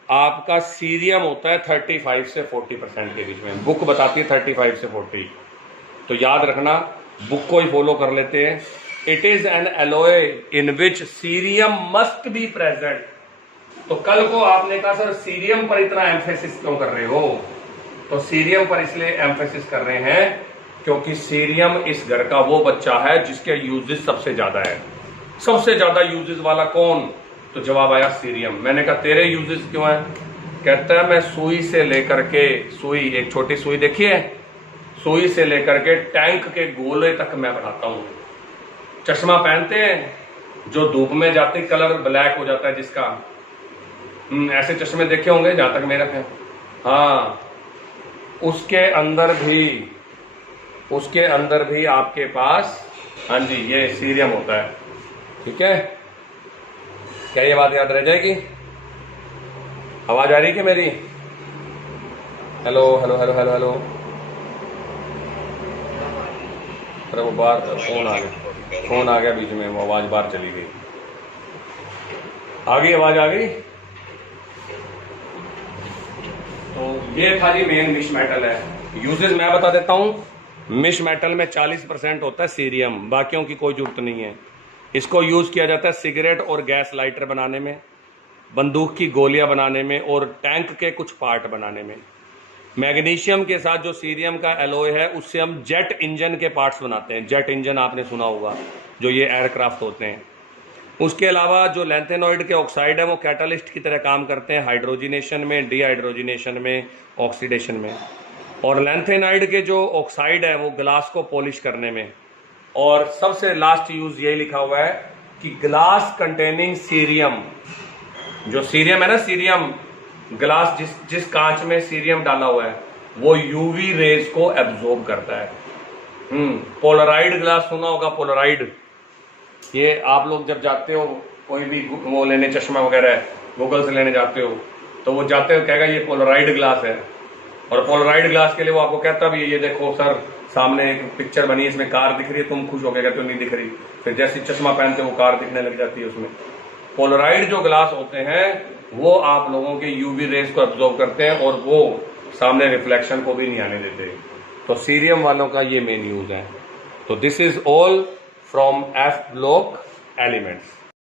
आपका सीरियम होता है 35 से 40% के बीच में। बुक बताती है 35 से 40, तो याद रखना, बुक को ही फॉलो कर लेते हैं। It is an alloy in which cerium must be present. तो कल को आपने कहा सर सीरियम पर इतना एम्फेसिस क्यों कर रहे हो? तो सीरियम पर इसलिए एम्फेसिस कर रहे हैं क्योंकि सीरियम इस घर का वो बच्चा है जिसके यूजेस सबसे ज्यादा है। सबसे ज्यादा यूजेस वाला कौन? तो जवाब आया सीरियम। मैंने कहा तेरे यूजेस क्यों है? कहता है मैं सुई से लेकर के, सुई एक छोटी सुई देखी है, सुई से लेकर के टैंक के गोले तक मैं बनाता हूं। चश्मा पहनते हैं जो धूप में जाते कलर ब्लैक हो जाता है जिसका, ऐसे चश्मे देखे होंगे जहां तक मेरा है। हाँ, उसके अंदर भी आपके पास, हाँ जी, ये सीरियम होता है, ठीक है। क्या ये बात याद रह जाएगी? आवाज आ रही कि मेरी? Hello hello hello hello hello. अरे वो बाहर फोन आ गया बीच में, वो आवाज बाहर चली गई। आ गई आवाज, आ गई। तो ये था जी मेन मिश मेटल है। यूजेस मैं बता देता हूं। मिश मेटल में 40% होता है सीरियम, बाकियों की कोई जरूरत नहीं है। इसको यूज किया जाता है सिगरेट और गैस लाइटर बनाने में, बंदूक की गोलियां बनाने में और टैंक के कुछ पार्ट बनाने में। मैग्नीशियम के साथ जो सीरियम का एलॉय है उससे हम जेट इंजन के पार्ट्स बनाते हैं। जेट इंजन आपने सुना होगा, जो ये एयरक्राफ्ट होते हैं। उसके अलावा जो लैंथेनॉइड के ऑक्साइड है वो कैटालिस्ट की तरह काम करते हैं हाइड्रोजिनेशन में, डिहाइड्रोजिनेशन में, ऑक्सीडेशन में। और लैंथेनाइड के जो ऑक्साइड है वो ग्लास को पॉलिश करने में। और सबसे लास्ट यूज यही लिखा हुआ है कि ग्लास कंटेनिंग सीरियम, जो सीरियम है ना, सीरियम ग्लास जिस कांच में सीरियम डाला हुआ है वो यूवी रेज को एब्जॉर्ब करता है। पोलराइड ग्लास सुना होगा, पोलराइड। ये आप लोग जब जाते हो कोई भी वो लेने, चश्मा वगैरह गूगल से लेने जाते हो, तो वो जाते हो कहेगा ये पोलराइड ग्लास है। और पोलराइड ग्लास के लिए वो आपको कहता भी ये देखो सर सामने एक पिक्चर बनी है, इसमें कार दिख रही है, तुम खुश हो गए, कहते हो नहीं दिख रही। फिर जैसे चश्मा पहनते हो वो कार दिखने लग जाती है उसमें। पोलराइड जो ग्लास होते हैं वो आप लोगों के यूवी रेज को एब्जॉर्ब करते हैं और वो सामने रिफ्लेक्शन को भी नहीं आने देते। तो सीरियम वालों का ये मेन यूज है। तो this is all from F block elements।